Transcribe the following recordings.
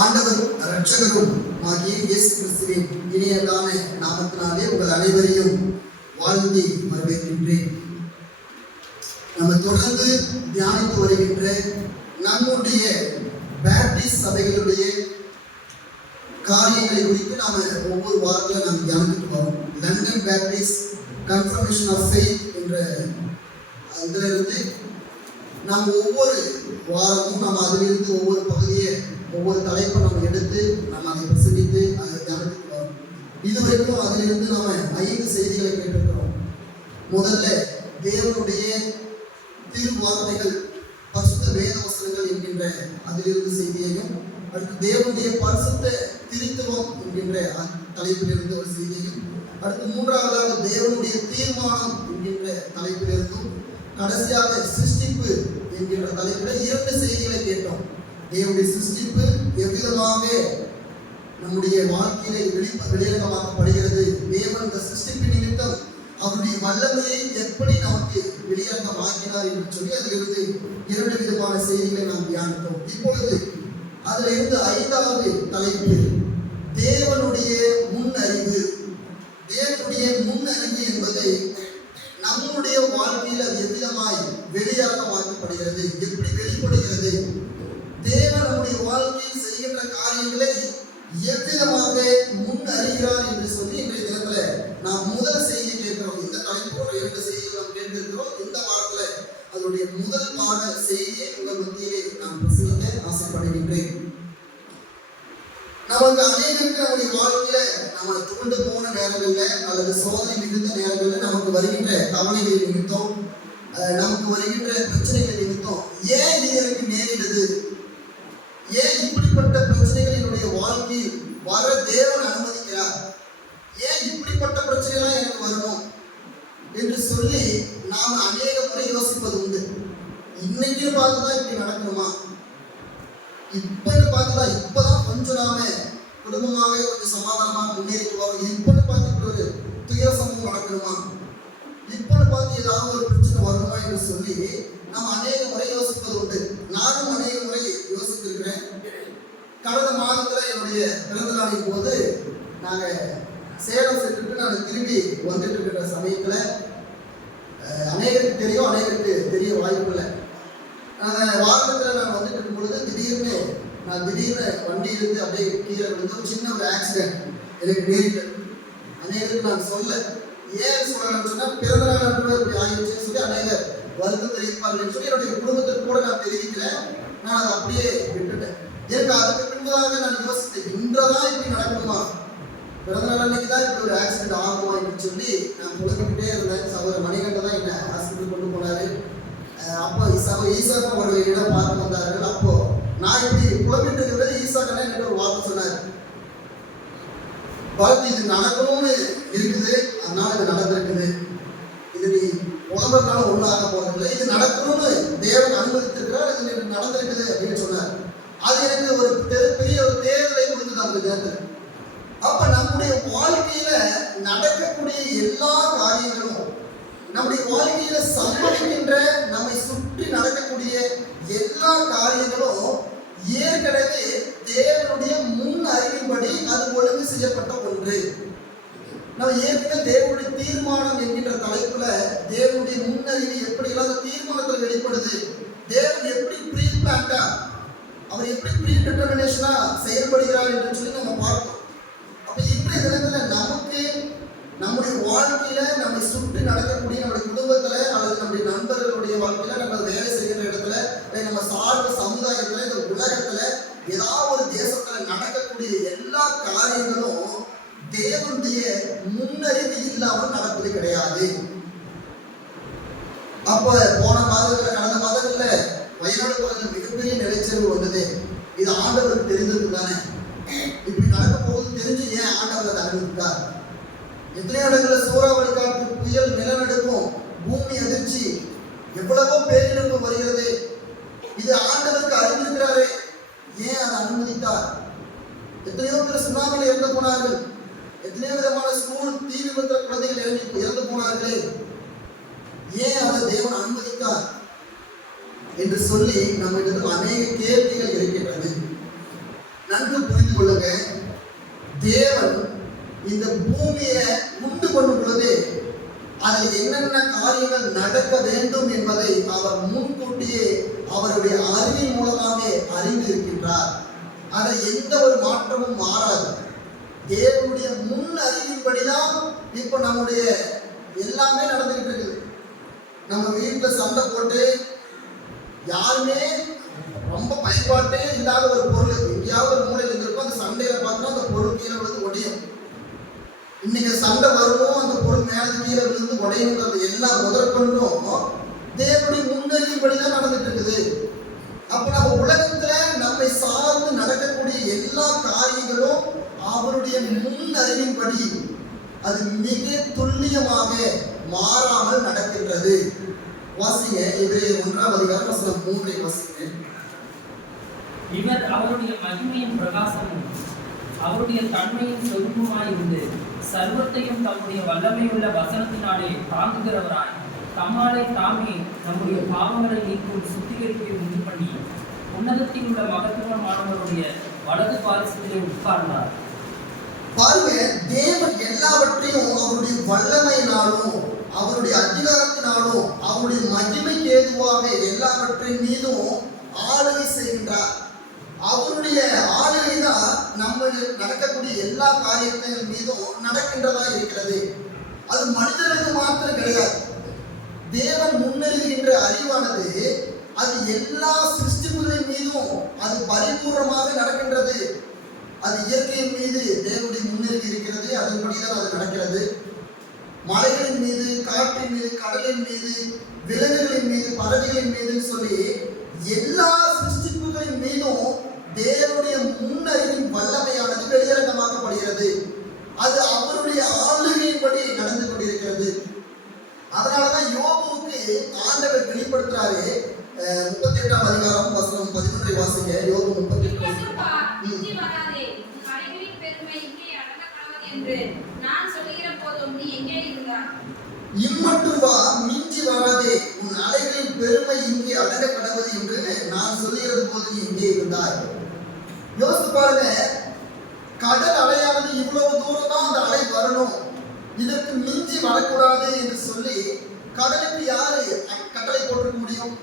ஆண்டவர் இரட்சகரும் ஆகிய இயேசு கிறிஸ்துவின் இனியதான நாமத்தினாலே உங்கள் அனைவரையும் வாழ்த்தி வரவேற்கின்றேன். நம்ம தொடர்ந்து தியானித்து வருகின்ற நம்முடைய பேப்டிஸ்ட் சபைகளுடைய காரியங்களை குறித்து நாம ஒவ்வொரு வாரத்தில் நாம் தியானித்து வரோம். London baptist confirmation of faith என்ற இதிலிருந்து நாம் ஒவ்வொரு வாரமும் நம்ம அதிலிருந்து ஒவ்வொரு பகுதியை ஒவ்வொரு தலைப்பை நம்ம எடுத்து நம்ம அதை பிரசங்கித்து அதை தியானித்து வரோம். இதுவரைக்கும் அதிலிருந்து நம்ம 5 செய்திகளை கேட்டிருக்கிறோம். முதல்ல தேவனுடைய திருவார்த்தைகள், பரிசுத்த வேத வசனங்கள் என்கின்ற அதிலிருந்து செய்தியையும், அடுத்து தேவனுடைய பரிசுத்த திருத்துவம் என்கின்ற தலைப்பிலிருந்து ஒரு செய்தியையும், அடுத்து மூன்றாவதாக தேவனுடைய தீர்மானம் என்கின்ற தலைப்பிலிருந்தும், கடைசியாக சிருஷ்டிப்பு என்கின்ற தலைப்பில் 2 செய்திகளை கேட்டோம். தேவனுடைய சிருஷ்டிப்பு எவ்விதமாக நம்முடைய வாழ்க்கையிலே வெளியரங்கமாக்கப்படுகிறது, தேவன் இந்த சிருஷ்டிப்பு நிமித்தம் அவருடைய வல்லமையை எப்படி நமக்கு வெளியரங்கமாக்கினார் என்று சொல்லி அதிலிருந்து 2 விதமான செய்திகளை நாம் தியானித்தோம். இப்பொழுது அதில் இருந்து 5வது தலைப்பு தேவனுடைய முன்னறிவு. தேவனுடைய முன்னறிவு என்பது நம்முடைய வாழ்க்கையில் அது எவ்விதமாய் வெளியரங்கமாக்கப்படுகிறது, எப்படி வெளிப்படுகிறது, தேவன் நம்முடைய வாழ்க்கையில் செய்கின்ற காரியங்களை எவ்விதமாக முன் அறிகிறார் என்று சொல்லி இன்றைய தினத்தில் நாம் முதல் செய்தி கேட்கிறோம். இந்த தலைப்போட 2 செய்திகள் நாம் கேட்டிருக்கிறோம். இந்த வாரத்தில் அதனுடைய முதல் பாட செய்தியை உங்கள் மத்தியிலே நான் பிரசங்கிக்க ஆசைப்படுகின்றேன். நமக்கு அநேகருக்கு நம்முடைய வாழ்க்கையில நம்ம துண்டு போன நேரங்களில் அல்லது சோதனை மிகுந்த நேரங்களில் நமக்கு வருகின்ற கவலைகள் நிமித்தம், நமக்கு வருகின்ற பிரச்சனைகள் நிமித்தம், ஏன் இது எனக்கு நேரிடுது, ஏன் இப்படிப்பட்ட பிரச்சனைகள் என்னுடைய வாழ்க்கையில் வர தேவன் அனுமதிக்கிறார், ஏன் இப்படிப்பட்ட பிரச்சனைலாம் எனக்கு வரணும் என்று சொல்லி நாம் அநேக முறை யோசிப்பது உண்டு. இன்னைக்கு பார்த்துதான் இப்படி நடக்கணுமா, இப்பன்னு பார்த்துதான் இப்பதான் கொஞ்சம் நாம குடும்பமாக கொஞ்சம் சமாதானமாக முன்னேறிக்குவோம், இப்பன்னு பார்த்து இப்படி ஒரு துயர சம்பவம் நடக்கணுமா, இப்பன்னு பார்த்து ஏதாவது ஒரு பிரச்சனை வருமா என்று சொல்லி நாம் அநேக முறை யோசிப்பது உண்டு. நானும் அநேக முறை யோசித்திருக்கிறேன். கடந்த மாதத்தில் என்னுடைய பிறந்த நாளின் போது நாங்கள் சேலம் சென்றுட்டு நாங்கள் திரும்பி வந்துட்டு இருக்கிற சமயத்தில் அநேகருக்கு தெரியும், அநேகருக்கு தெரிய வாய்ப்பு இல்லை. நாங்கள் வாகனத்தில் நான் வந்துட்டு இருக்கும் பொழுது திடீர்னு வண்டியிலிருந்து அப்படியே கீழே விழுந்து ஒரு சின்ன ஒரு ஆக்சிடென்ட் எனக்கு நேரிட்டது. அநேகருக்கு நான் சொல்ல ஏன் சொல்லணும்னு சொன்னால் பிறந்த நாள் இப்படி ஆகிடுச்சுன்னு சொல்லி அநேகர் வருத்தம் தெரிவிப்பார்கள் சொல்லி என்னுடைய குடும்பத்திற்கு கூட நான் தெரிவிக்கிறேன். நான் அதை அப்படியே விட்டுட்டேன். எனக்கு அதுக்கு பின்பதாக நான் யோசித்தேன், இன்றதான் இப்படி நடக்கணுமா, பிறந்த நாள் அன்னைக்கு தான் இப்படி ஒரு ஆக்சிடென்ட் ஆகுமா என்று சொல்லி நான் புலம்பிக்கிட்டே இருந்தேன். சகோதரர் மணிகண்டன் தான் என்னை ஹாஸ்பிட்டல் கொண்டு போனாரு. அப்போ ஈசாக்கா அவர்களை இடம் பார்க்க வந்தார்கள். அப்போ நான் இப்படி புலம்பிட்டு இருக்கிறது ஈசாக்கா எனக்கு ஒரு வார்த்தை சொன்னார், பார்த்து இது நடக்கணும்னு இருக்குது, அதனால இது நடந்திருக்குது, இது நீ புலம்புறதுனால ஒன்றாக போறதில்லை, இது நடக்கணும்னு தேவன் அனுமதித்திருக்கிறார், இது நடந்திருக்குது அப்படின்னு சொன்னார். அது எனக்கு ஒரு பெரிய ஒரு தேர்தலை கொடுத்தது அந்த நேரத்தில். அப்ப நம்முடைய வாழ்க்கையில நடக்கக்கூடிய எல்லா காரியங்களும், நம்முடைய வாழ்க்கையில சம்பவிக்கின்ற நம்மை சுற்றி நடக்கக்கூடிய எல்லா காரியங்களும் ஏற்கனவே தேவனுடைய முன் அறிவின்படி அது ஒழுங்கு செய்யப்பட்ட ஒன்று. நம்ம ஏற்கனவே தேவனுடைய தீர்மானம் என்கின்ற தலைப்புல தேவனுடைய முன்னறிவு எப்படி எல்லாம் தீர்மானத்தில் வெளிப்படுது, தேவன் எப்படி ப்ரீ பிளான்டா, அவர் எப்படி ப்ரீ டிட்டர்மினேஷனா செயல்படுகிறார் என்று சொல்லி நம்ம பார்த்தோம். அப்ப இன்றைய தினத்துல நமக்கு நம்முடைய வாழ்க்கையில நம்மை சுற்றி நடக்கக்கூடிய நம்முடைய குடும்பத்துல அல்லது நம்முடைய நண்பர்களுடைய வாழ்க்கையில, நம்ம வேலை செய்கிற இடத்துல, நம்ம சார்ந்த சமுதாயத்துல, இந்த உலகத்துல ஏதாவது ஒரு தேசத்துல நடக்கக்கூடிய எல்லா காரியங்களும் தேவனுடைய முன்னறிவு இல்லாமல் நடப்பது கிடையாது. அப்ப போன மாதத்துல, கடந்த மாதங்கள்ல வயநாடு பகுதியில் மிகப்பெரிய நிலைச்சரிவு வந்தது. இது ஆண்டவருக்கு தெரிந்தது தானே, இப்படி நடக்க போகுது தெரிஞ்சு ஏன் ஆண்டவர் அதை அனுமதித்தார்? எத்தனையோ இடங்கள்ல சூறாவளி காற்று, புயல், நிலநடுக்கம், பூமி அதிர்ச்சி, எவ்வளவோ பேரிழப்பு வருகிறது. இது ஆண்டவருக்கு அறிந்திருக்கிறாரே, ஏன் அதை அனுமதித்தார்? எத்தனையோ பேர் சுனாமியில் இறந்து போனார்கள், எத்தனையோ விதமான ஸ்கூல் தீ விபத்தில் குழந்தைகள் இறந்து போனார்களே, ஏன் அதை தேவன் அனுமதித்தார் என்று சொல்லி நம்மிடத்தில் அநேக கேள்விகள் இருக்கின்றது. நன்கு புரிந்து கொள்ளுங்க. தேவன் இந்த பூமியை உண்டு பண்ணும் பொழுது அதில் என்னென்ன காரியங்கள் நடக்க வேண்டும் என்பதை அவர் முன்கூட்டியே அவருடைய அறிவின் மூலமாக அறிந்து இருக்கின்றார். அதை எந்த ஒரு மாற்றமும் மாறாது. தேவனுடைய முன் அறிவின்படிதான் இப்ப நம்முடைய எல்லாமே நடந்துகிட்டு இருக்குது. நம்ம வீட்டுல சண்டை போட்டு யாருமே ரொம்ப பயன்பாட்டே இல்லாத ஒரு பொருள் எங்கேயாவது ஒரு மூலையில் இருந்திருக்கும். அந்த சண்டையில பார்த்தோம்னா அந்த பொருள் கீழே விழுந்து உடையும். இன்னைக்கு சண்டை வரணும், அந்த பொருள் மேல கீழே விழுந்து உடையுங்கிறது எல்லாம் முதற்கொண்டும் தேவனுடைய முன்னறிவின்படிதான் நடந்துட்டு இருக்குது. அப்ப நம்ம உலகத்துல நம்மை சார்ந்து நடக்கக்கூடிய எல்லா காரியங்களும் அவருடைய முன் அறிவின்படி அது மிக துல்லியமாக மாறாமல் நடக்கின்றது. வாசிங்க எபிரேயர் 1:3 வாசிங்க. இவர் அவருடைய மகிமையின் பிரகாசமும் அவருடைய தன்மையின் சொரூபமாய் இருந்து சர்வத்தையும் தம்முடைய வல்லமையுள்ள வசனத்தினாலே தாங்குகிறவராய் தம்மாலே தாமே நம்முடைய பாவங்களை நீக்கும் சுத்திகரிப்பை உண்டு பண்ணி உன்னதத்தில் உள்ள மகத்துவமானவருடைய வலது பாரிசத்திலே உட்கார்ந்தார். பாருங்க, தேவன் எல்லாவற்றையும் அவருடைய வல்லமையினாலும் அவருடைய அதிகாரத்தினாலும் அவருடைய மகிமைக்கு ஏதுவாக எல்லாவற்றின் மீதும் ஆளுகை செய்கின்றார். அவருடைய ஆளுகை தான் நம்ம நடக்கக்கூடிய எல்லா காரியத்தின் மீதும் நடக்கின்றதா இருக்கிறது. அது மனிதர்களுக்கு மாத்திரம் கிடையாது. தேவன் முன்னறிகின்ற அறிவானது அது எல்லா சிருஷ்டிப்புகளின் மீதும் அது பரிபூர்ணமாக நடக்கின்றது. அது இயற்கையின் மீது தேவனுடைய முன்னறிவு இருக்கிறது, அதன்படிதான் அது நடக்கிறது. மலைகளின் மீது, காற்றின் மீது, கடலின் மீது, விலங்குகளின் மீது, பறவைகளின் மீது சொல்லி எல்லா சிருஷ்டிப்புகளின் மீதும் தேவனுடைய முன்னறிவின் வல்லமையானது வெளியரங்கமாக்கப்படுகிறது. அது அவருடைய ஆளுகையின்படி நடந்து கொண்டிருக்கிறது. அதனாலதான் யோபுவுக்கு ஆண்டவர் வெளிப்படுத்துறாரு. 38:11 வாசிங்க. யோபு 38. இம்மட்டும் வா, மிஞ்சி வராதே, உன் அலைகளின் பெருமை இங்கே அடங்க கடவுது என்று நான் சொல்லுகிறது போது நீ எங்கே இருந்தாய். யோசித்து பாருங்க, கடல் அலையானது இவ்வளவு தூரம் தான் அந்த அலை வரணும், இதற்கு மிஞ்சி வரக்கூடாது என்று சொல்லி கடலுக்கு யாரு கட்டளை போட்டிருக்க முடியும்?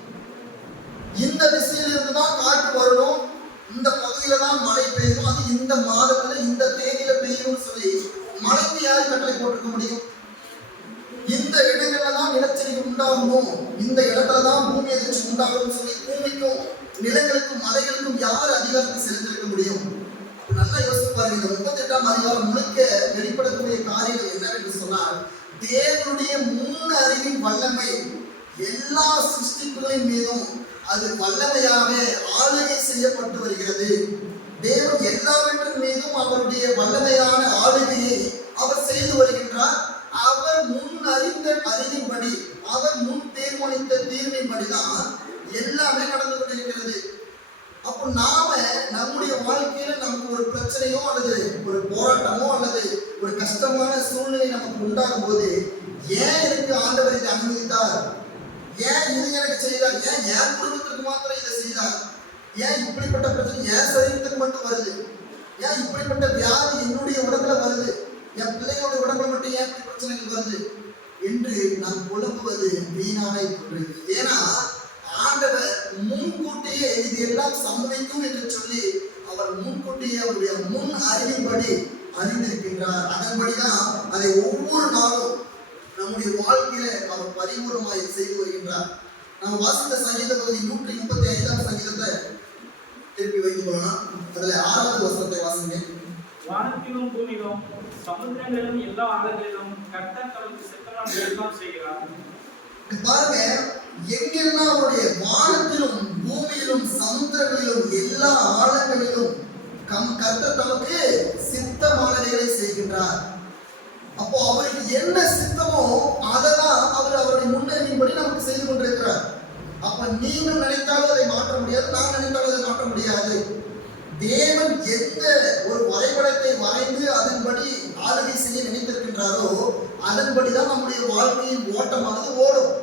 இந்த திசையில் இருந்து தான் காற்று வரணும், இந்த பகுதியில தான் மழை பெய்யும், அது இந்த மாதத்துல இந்த தேதியில பெய்யும் சொல்லி மழைக்கு யாரு கட்டளை போட்டிருக்க முடியும்? இந்த இடங்கள்ல தான் நிலச்சரிவு உண்டாகணும், இந்த இடத்துல தான் பூமி எதிர்ச்சி உண்டாகணும் சொல்லி பூமிக்கும் நிலங்களுக்கும் மலைகளுக்கும் யார் அதிகாரத்தை செலுத்திருக்க முடியும்? நல்லா யோசிச்சு பாருங்க. இந்த 38ஆம் அதிகாரம் முழுக்க வெளிப்படக்கூடிய காரியங்கள் என்னவென்று சொன்னால், தேவனுடைய முன் அறிவின் வல்லமை எல்லா சிருஷ்டிப்புகளின் மீதும் அது வல்லமையாக ஆளுகை செய்யப்பட்டு வருகிறது. தேவன் எல்லாவற்றின் மீதும் அவருடைய வல்லமையான ஆளுகையை அவர் செய்து வருகின்றார். அவர் முன் அறிந்த அறிவின்படி, அவர் முன் தீர்மானித்த தீர்வின்படிதான் எல்லாமே நடந்து கொண்டிருக்கிறது. அப்போ நாம நம்முடைய வாழ்க்கையில நமக்கு ஒரு பிரச்சனையோ அல்லது ஒரு போராட்டமோ அல்லது ஒரு கஷ்டமான சூழ்நிலை நமக்கு உண்டாகும் போது, ஏன் எனக்கு ஆண்டவர் இதை அனுமதித்தார், ஏன் இது எனக்கு செய்தார், ஏன் என் குடும்பத்திற்கு மாத்திரம் இதை செய்தார், ஏன் இப்படிப்பட்ட பிரச்சனை என் சரீரத்துக்கு மட்டும் வருது, ஏன் இப்படிப்பட்ட வியாதி என்னுடைய உடம்புல வருது, என் பிள்ளையோட உடம்புல மட்டும் ஏன் பிரச்சனைகள் வருது என்று நாம் புலம்புவது வீணான பொருள். ஏன்னா ஆண்டவர் முன்கூட்டியே இது எல்லாம் சம்பவிக்கும் என்று சொல்லி அவர் முன்கூட்டியே அவருடைய முன் அறிவின்படி அறிந்திருக்கின்றார். அதன்படிதான் அதை ஒவ்வொரு நாளும் நம்முடைய வாழ்க்கையில அவர் பரிபூர்ணமாய் செய்து வருகின்றார். நாம் வாசித்த சங்கீத பகுதி 135ஆம் சங்கீதத்தை திருப்பி வைத்துக் கொள்ளலாம். அதுல 6வது வசனத்தை வாசிங்க. வானத்திலும் பூமியிலும் சமுத்திரங்களிலும் எல்லா ஆழங்களிலும் கர்த்தர் தமக்கு சித்தமான எல்லாம் செய்கிறார். பாருங்க, எங்கெல்லாம் அவருடைய வானத்திலும் பூமியிலும் சமுத்திரங்களிலும் எல்லா ஆழங்களிலும் கர்த்தர் தமக்கு சித்தமானவைகளை செய்கின்றார். அப்போ அவருக்கு என்ன சித்தமோ அதெல்லாம் அவர் அவருடைய முன்னறிவின்படி நமக்கு செய்து கொண்டிருக்கிறார். அப்ப நீங்கள் நினைத்தாலும் அதை மாற்ற முடியாது, நான் நினைத்தாலும் அதை மாற்ற முடியாது. தேவன் எந்த ஒரு வரைபடத்தை வரைந்து அதன்படி ஆளுகை செய்ய நினைத்திருக்கின்றாரோ அதன்படிதான் நம்முடைய வாழ்க்கையின் ஓட்டமானது ஓடும்.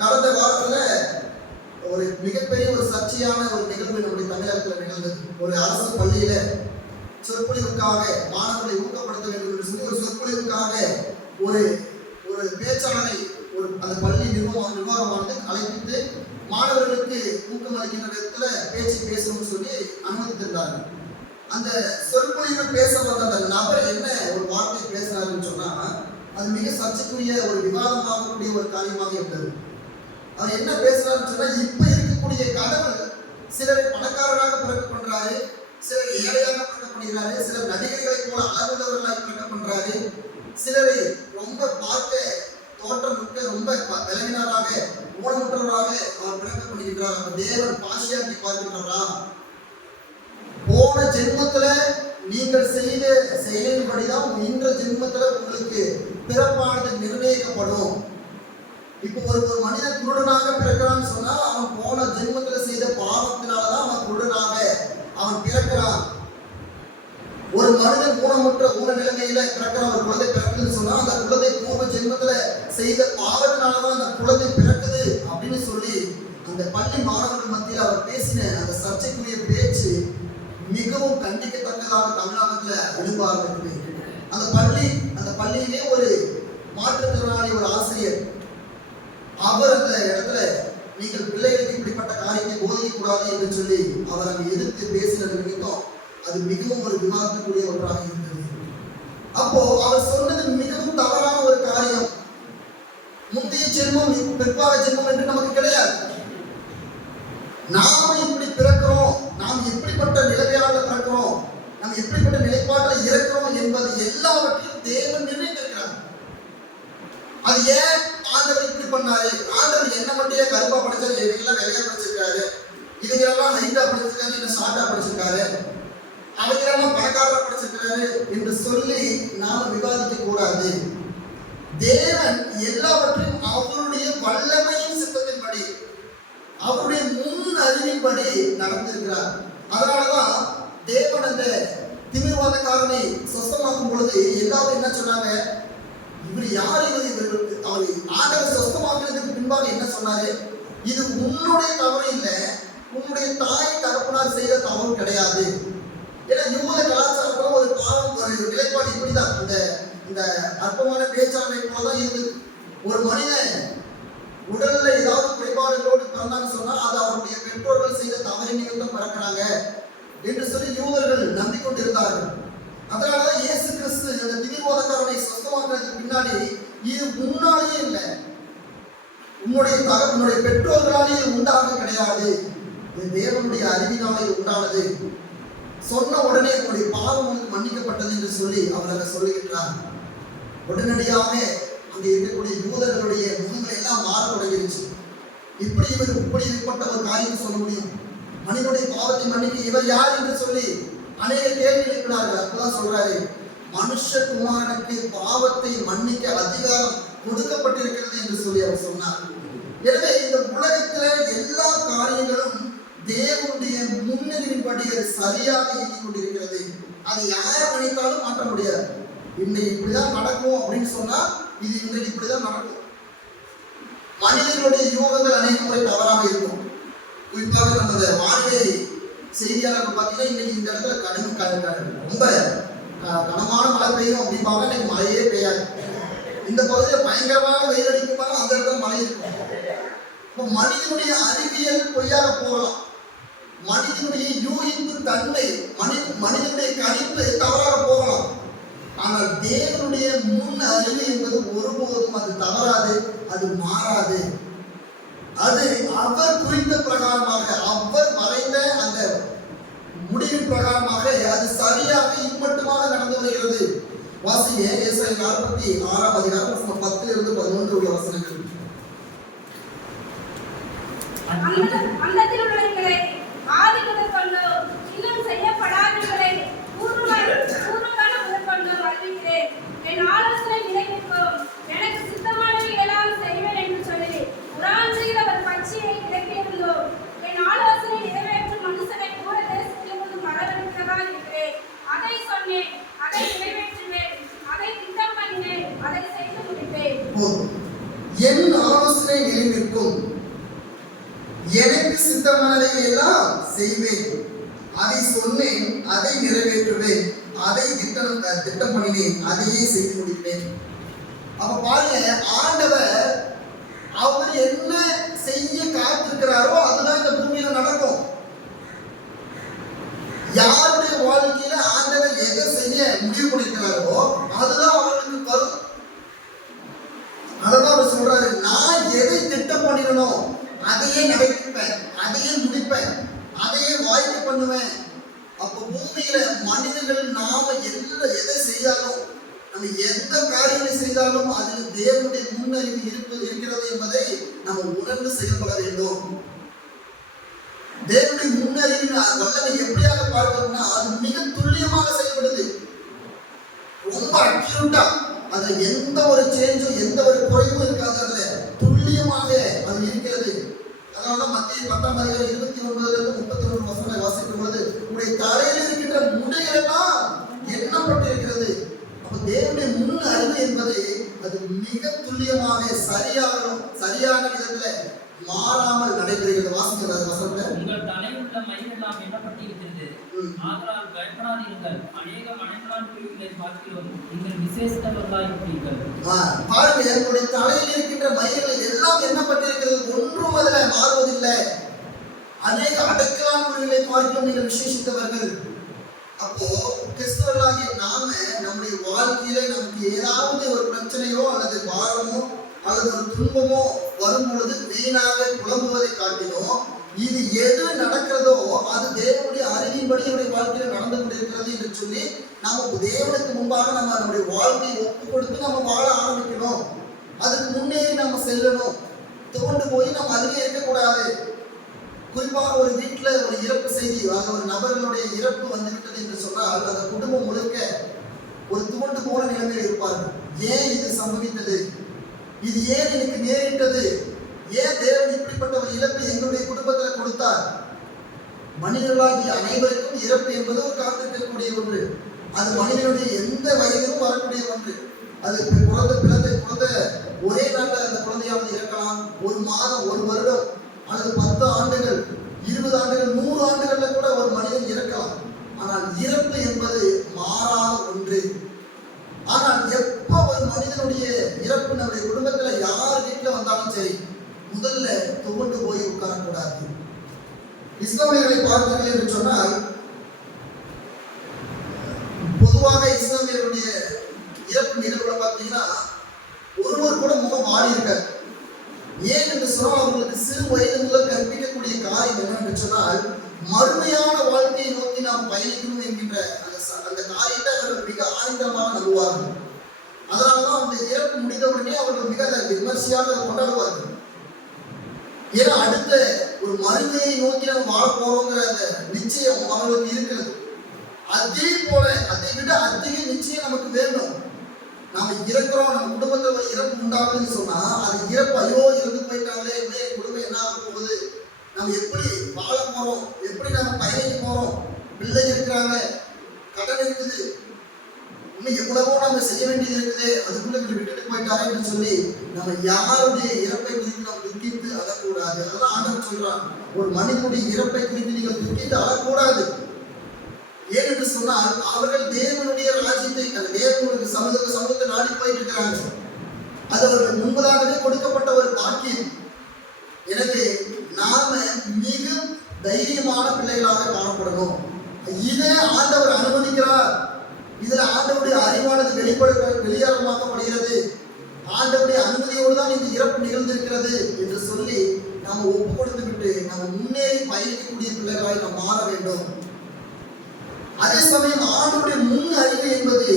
கடந்த வாரத்துல ஒரு மிகப்பெரிய ஒரு சர்ச்சையான ஒரு நிகழ்வு நம்முடைய தமிழகத்தில் நிகழ்ந்தது. ஒரு அரசு பள்ளியில சொற்பொழிவுக்காக மாணவர்களை ஊக்கப்படுத்த வேண்டும் என்று சொல்லி ஒரு சொற்பொழிவுக்காக ஒரு ஒரு பேச்சாளரை அந்த பள்ளி நிர்வாகமானது அழைப்பித்து மாணவர்களுக்கு ஊக்கமளிக்கின்ற விதத்துல பேச்சு பேசணும்னு சொல்லி அனுமதித்திருந்தார்கள். அந்த சொற்பொழிவு பேச வந்த அந்த நபர் என்ன ஒரு வார்த்தை பேசினாருன்னு சொன்னா அது மிக சர்ச்சைக்குரிய ஒரு விவாதமாகக்கூடிய ஒரு காரியமாக இருந்தது. அவர் என்ன பேசுறாருன்னு சொன்னா, இப்ப இருக்கக்கூடிய கடவுள் சிலரை பணக்காரராக பிறக்க பண்றாரு, சிலர் ஏழையாக பிறக்க பண்ணுகிறாரு, சிலர் நடிகர்களை போல அழகுள்ளவர்களாக பிறக்க பண்றாரு, சிலரை ரொம்ப பார்க்க தோற்றம் மிக்க ரொம்ப விலங்கினராக ஊனமுற்றவராக அவர் பிறக்க பண்ணுகின்றார். அந்த தேவன் பாசியாட்டி பார்க்கின்றவரா? போன ஜென்மத்துல நீங்கள் செய்த செயலின்படிதான் இன்ற ஜென்மத்துல உங்களுக்கு பிறப்பானது நிர்ணயிக்கப்படும். இப்போ ஒரு மனிதன் குருடனாக பிறக்கிறான்னு சொன்னா அவன் போன ஜென்மத்துல செய்த பாவத்தினாலதான் அவன் குருடனாக அவன் பிறக்கிறான். ஒரு மனிதன் ஊன நிலைமையில பிறக்கிறான், ஒரு குழந்தை பிறக்குதுன்னு சொன்னா அந்த குழந்தை பூர்வ ஜென்மத்துல செய்த பாவத்தினாலதான் அந்த குழந்தை பிறக்குது அப்படின்னு சொல்லி அந்த பள்ளி மாணவர்கள் மத்தியில் அவர் பேசின அந்த சர்ச்சைக்குரிய பேச்சு மிகவும் கண்டிக்கத்தக்கதாக தமிழகத்துல எழும்ப ஆரம்பிக்குது. அந்த பள்ளியிலே ஒரு மாற்றுத்திறனாளி ஒரு ஆசிரியர், அவர் அந்த இடத்துல நீங்கள் பிள்ளைகளுக்கு இப்படிப்பட்ட காரியத்தை போதிக்க கூடாது என்று சொல்லி அவர் அங்கு எதிர்த்து பேசினது நிமித்தம் அது மிகவும் ஒரு விவாதத்துக்குரிய ஒன்றாக இருந்தது. அப்போ அவர் சொன்னது மிகவும் தவறான ஒரு காரியம். முந்தைய ஜென்மம் பிற்பாக ஜென்மம் என்று நமக்கு கிடையாது. நாம இப்படி பிறக்கிறோம், நாம் எப்படிப்பட்ட நிலைமையால பிறக்கிறோம், நாம் எப்படிப்பட்ட நிலைப்பாட்டில் இருக்கிறோம் என்பது எல்லாவற்றையும் தேவன் நிர்ணயித்திருக்கிறார். அது ஏன் ஆண்டவர் இப்படி பண்ணாரு? ஆண்டவர் என்ன மட்டும் கருப்பா படிச்சாரு, இவங்கெல்லாம் வெள்ளையா படிச்சிருக்காரு, இவங்கெல்லாம் ஹைட்டா படிச்சிருக்காரு, இன்னும் ஷார்ட்டா படிச்சிருக்காரு, அவங்கெல்லாம் பணக்காரரா படிச்சிருக்காரு என்று சொல்லி நாம விவாதிக்க கூடாது. தேவன் எல்லாவற்றையும் அவருடைய வல்லமையின் சித்தத்தின்படி அவருடைய முன் அறிவின்படி நடந்திருக்கிறார். அதனாலதான் தேவன் அந்த திமிர்வாதக்காரனை சொஸ்தமாக்கும் பொழுது எல்லாரும் என்ன சொன்னாங்க, இவர் யார் இவருக்கு அவர் ஆண்டவர் சொஸ்தமாக்குறதுக்கு பின்பாக என்ன சொன்னாரு, இது உன்னுடைய தவறு இல்லை, உன்னுடைய தாய் தகப்பனார் செய்த தவறு கிடையாது. ஏன்னா யூத கலாச்சாரத்துல ஒரு பாவம் ஒரு நிலைப்பாடு இப்படிதான், இந்த அற்பமான பேச்சாளரை போலதான் இருக்குது. ஒரு மனிதன் உடல்ல ஏதாவது குறைபாடுகளோடு பிறந்தான்னு சொன்னா அது அவருடைய பெற்றோர்கள் செய்த தவறு நிமித்தம் பிறக்கிறாங்க என்று சொல்லி யூதர்கள் நம்பிக்கொண்டிருந்தார்கள். அதனாலதான் இயேசு கிறிஸ்து அந்த திமிர்வாதக்காரனை சொஸ்தமாக்குறதுக்கு பின்னாடி இது முன்னாலேயே இல்லை, உன்னுடைய பெற்றோர்களாலே இது உண்டானது கிடையாது, இது தேவனுடைய அறிவினாலே உண்டானது, சொன்ன உடனே உன்னுடைய பாவம் உனக்கு மன்னிக்கப்பட்டது என்று சொல்லி அவர் அங்க சொல்லுகின்றார். உடனடியாக அங்கே இருக்கக்கூடிய யூதர்களுடைய முகங்கள் எல்லாம் மாற தொடங்கிருச்சு. இப்படிப்பட்ட ஒரு காரியம் சொல்ல முடியும்? மனிதனுடைய பாவத்தை மன்னிக்க இவர் யார் என்று சொல்லி அநேக கேள்வி எழுப்பினார்கள். அப்பதான் சொல்றாரு, மனுஷகுமாரனுக்கு பாவத்தை மன்னிக்க அதிகாரம் கொடுக்கப்பட்டிருக்கிறது என்று சொல்லி அவர் சொன்னார். எனவே இந்த உலகத்துல எல்லா காரியங்களும் தேவனுடைய முன்னறிவின்படி அது சரியாக இயங்கிக் கொண்டிருக்கிறது. அதை யாரை நினைத்தாலும் மாற்ற முடியாது. இன்னைக்கு இப்படிதான் நடக்கும் அப்படின்னு சொன்னா இது இன்றைக்கு இப்படிதான் நடக்கும். மனிதர்களுடைய யூகங்கள் அநேக முறை தவறாக இருக்கும். குறிப்பாக நம்ம வானிலை செய்தியாளர்கள் பார்த்தீங்கன்னா இன்னைக்கு இந்த இடத்துல ரொம்ப கனமான மழை பெய்யும் அப்படிம்பாங்க, இன்னைக்கு மழையே பெய்யாது. இந்த பகுதியில் பயங்கரமாக வெயில் அடிக்கும்பாங்க, அந்த இடத்துல மழை இருக்கும். இப்போ மனிதனுடைய அறிவியல் பொய்யாக போகலாம், மனிதனுடைய யூகிப்பு தன்மை மனிதனுடைய கணிப்பு தவறாக போகலாம். ஆனால் தேவனுடைய முன் அறிவு என்பது ஒருபோதும் அது தவறாது, அது மாறாது. அது அவர் குறித்த பிரகாரமாக அவர் வரைந்த அந்த முடிவின் பிரகாரமாக அது சரியாக இம்மட்டுமாக நடந்து வருகிறது. வாசிங்க ஏசாயா 46ஆம் அதிகாரம் 10-11 உள்ள வசனங்கள். அந்தத்திலுள்ளவர்களை ஆதிமுதற் கொண்டு இன்னும் செய்யப்படாதவர்களை பூர்வகால முதற் கொண்டு அறிவிக்கிறேன். என் ஆலோசனை நிலைநிற்கும், எனக்கு சித்தமானவை எல்லாம் செய்வேன் என்று சொல்லி உராஞ்சுகிற ஒரு பட்சியை கிடைக்கின்றோம். என் ஆலோசனை நிறைவேற்றும் மனுஷனை கூட தேசத்திலிருந்து வரவழைக்கிறதா இருக்கிறேன். அதை சொன்னேன், அதை நிறைவேற்றுவேன், அதை திட்டம் பண்ணினேன், அதை செய்து முடிப்பேன். என் ஆலோசனை நிலைநிற்கும், எனக்கு செய்வேன், அதை சொன்னேன், அதை நிறைவேற்றுவேன், அதை திட்டம் பண்ணினேன், அதையே செய்து முடிப்பேன். அப்ப பாருங்க, ஆண்டவர் அவர் என்ன செய்ய காத்திருக்கிறாரோ அதுதான் இந்த பூமியில நடக்கும். யாருடைய வாழ்க்கையில ஆண்டவர் எதை செய்ய முடிவு பண்ணிருக்கிறாரோ அதுதான் அவர்களுக்கு வரும். அதான் அவர் சொல்றாரு, நான் எதை திட்டம் பண்ணிடணும் அதையே நடப்பிப்பேன், அதையே முடிப்பேன், அதையே வாய்ப்பு பண்ணுவேன். அப்போ பூமியில மனிதர்கள் நாம எதை செய்தாலும், நம்ம எந்த காரியங்களை செய்தாலும் அதில் தேவனுடைய முன்னறிவு இருக்கிறது என்பதை நம்ம உணர்ந்து செயல்பட வேண்டும். தேவனுடைய முன்னறிவின் வல்லமை எப்படியாக பார்க்கணும்னா அது மிக துல்லியமாக செயல்படுது. ரொம்ப அக்யூரேட்டா, அதுல எந்த ஒரு சேஞ்சும் எந்த ஒரு குறைவும் இருக்காது, அதுல துல்லியமாக அது இருக்கிறது. அதனால மத்திய 10:29-31 வாசிக்கும் பொழுது உடைய தலையில் இருக்கின்ற முடிகள் எல்லாம் எண்ணப்பட்டிருக்கிறது. அப்ப தேவனுடைய முன் அறிவு என்பது அது மிக துல்லியமாக சரியான விதத்துல மாறாமல் நடைபெறுகிறது. வாசிக்கிறது வசனத்துல, உங்கள் தலையுள்ள மயிரெல்லாம் எண்ணப்பட்டிருக்கிறது, ஆதலால் பயப்படாதீர்கள், அநேக மனிதனான் குருவிகளை பார்க்கிறோம், நீங்கள் விசேஷத்தவர்களாய் இருப்பீர்கள். பாருங்க, என்னுடைய தலையில் இருக்கின்ற மயிர்கள் எல்லாம் எண்ணப்பட்டிருக்கிறது, ஒன்றும் அதுல மாறுவதில்லை. அநேக அடைக்கலான் குருவிகளை பார்க்கிறோம், நீங்கள் விசேஷித்தவர்கள். அப்போ கிறிஸ்தவர்களாகிய நாம நம்முடைய வாழ்க்கையில நமக்கு ஏதாவது ஒரு பிரச்சனையோ அல்லது பாரமோ அல்லது ஒரு துன்பமோ வரும் பொழுது வீணாக புலம்புவதை காட்டினோம், இது எது நடக்கிறதோ அது தேவனுடைய அறிவின்படி என்னுடைய வாழ்க்கையில நடந்து கொண்டிருக்கிறது என்று சொல்லி நாம தேவனுக்கு முன்பாக நம்ம நம்முடைய வாழ்க்கையை ஒப்பு கொடுத்து நம்ம வாழ ஆரம்பிக்கணும். அதுக்கு முன்னேறி நம்ம செல்லணும். துவண்டு போய் நம்ம அதிலே இருக்கக்கூடாது. குறிப்பாக ஒரு வீட்டுல ஒரு இறப்பு செய்தி, ஒரு நபர்களுடைய இறப்பு வந்துவிட்டது என்று சொன்னால் அந்த குடும்பம் முழுக்க ஒரு துவண்டு போன நிலைமையில் இருப்பார்கள். ஏன் இது சம்பவித்தது, இது ஏன் எனக்கு நேரிட்டது, ஏன் தேவன் இப்படிப்பட்ட ஒரு இழப்பை எங்களுடைய குடும்பத்தில் கொடுத்தார். மனிதர்களாகிய அனைவருக்கும் இறப்பு என்பது ஒரு காத்திருக்கக்கூடிய ஒன்று. அது மனிதனுடைய எந்த வயதிலும் வரக்கூடிய ஒன்று. அது பிறந்த ஒரே நாள்ல அந்த குழந்தையானது இறக்கலாம். ஒரு மாதம், ஒரு வருடம் அல்லது 10 ஆண்டுகள், 20 ஆண்டுகள், 100 ஆண்டுகள்ல கூட ஒரு மனிதன் இறக்கலாம். ஆனால் இறப்பு என்பது மாறாத ஒன்று. ஆனால் எப்ப ஒரு மனிதனுடைய இறப்பு நம்முடைய குடும்பத்துல யார் வீட்டுல வந்தாலும் சரி, முதல்ல துவண்டு போய் உட்காரக்கூடாது. இஸ்லாமியர்களை பார்த்தீர்கள் என்று சொன்னால், பொதுவாக இஸ்லாமியர்களுடைய இறப்பு நிகழ்வுல பார்த்தீங்கன்னா ஒருவர் கூட முகம் மாறி இருக்காது. ஏன் என்று சொன்னால் அவர்களுக்கு சிறு வயது முதல் கற்பிக்கக்கூடிய காரியம் என்னவென்று சொன்னால், மறுமையான வாழ்க்கையை நோக்கி நாம் பயணிக்கணும் என்கின்ற அந்த காரியத்தை அவர்கள் மிக ஆனந்தமாக நம்புவார்கள். அதனாலதான் அந்த இறப்பு முடிந்தவுடனே அவர்கள் மிக விமர்சையாக கொண்டாடுவார்கள். ஏன்னா அடுத்த ஒரு மறுமையை நோக்கி நம்ம வாழ போறோங்கிற அந்த நிச்சயம் அவர்களுக்கு இருக்கிறது. அதே போல அதை விட அதிக நிச்சயம் நமக்கு வேண்டும். நாம இறக்குறோம், நம்ம குடும்பத்துல ஒரு இறப்பு உண்டாகுதுன்னு சொன்னா அது இறப்பு, ஐயோ இறந்து போயிட்டாங்களே, குடும்பம் என்ன ஆக போகுது, நம்ம எப்படி வாழ போறோம், எப்படி நம்ம பயணிக்க போறோம், பிள்ளை இருக்கிறாங்க, கடன் இருக்குது, இன்னும் எவ்வளவோ நம்ம செய்ய வேண்டியது இருக்குது, அதுக்குள்ள விட்டுட்டு போயிட்டாருன்னு சொல்லி நம்ம யாருடைய இறப்பை குறித்து நம்ம துக்கித்து அழக்கூடாது. அதெல்லாம் ஆண்டவர் சொல்றான், ஒரு மனிதனுடைய இறப்பை குறித்து நீங்கள் துக்கித்து அழக்கூடாது. ஏனென்று சொன்னால் அவர்கள் தேவனுடைய ராஜ்யத்தை, தேவனுடைய சமூகத்தை நாடி போயிட்டு இருக்கிறாங்க. அது அவர்கள் முன்பதாகவே கொடுக்கப்பட்ட ஒரு பாக்கியம். எனவே நாம மிக தைரியமான பிள்ளைகளாக காணப்படணும். இதை ஆண்டவர் அனுமதிக்கிறார். இதுல ஆண்டவருடைய அறிவானது வெளியாகப்படுகிறது. ஆண்டவருடைய அனுமதியோடு தான் இந்த இறப்பு நிகழ்ந்திருக்கிறது என்று சொல்லி நாம் ஒப்பு கொடுத்து விட்டு நம்ம முன்னேறி பயணிக்கக்கூடிய பிள்ளைகளாய் நாம் மாற வேண்டும். அதே சமயம் ஆண்டவருடைய முன் அறிவு என்பது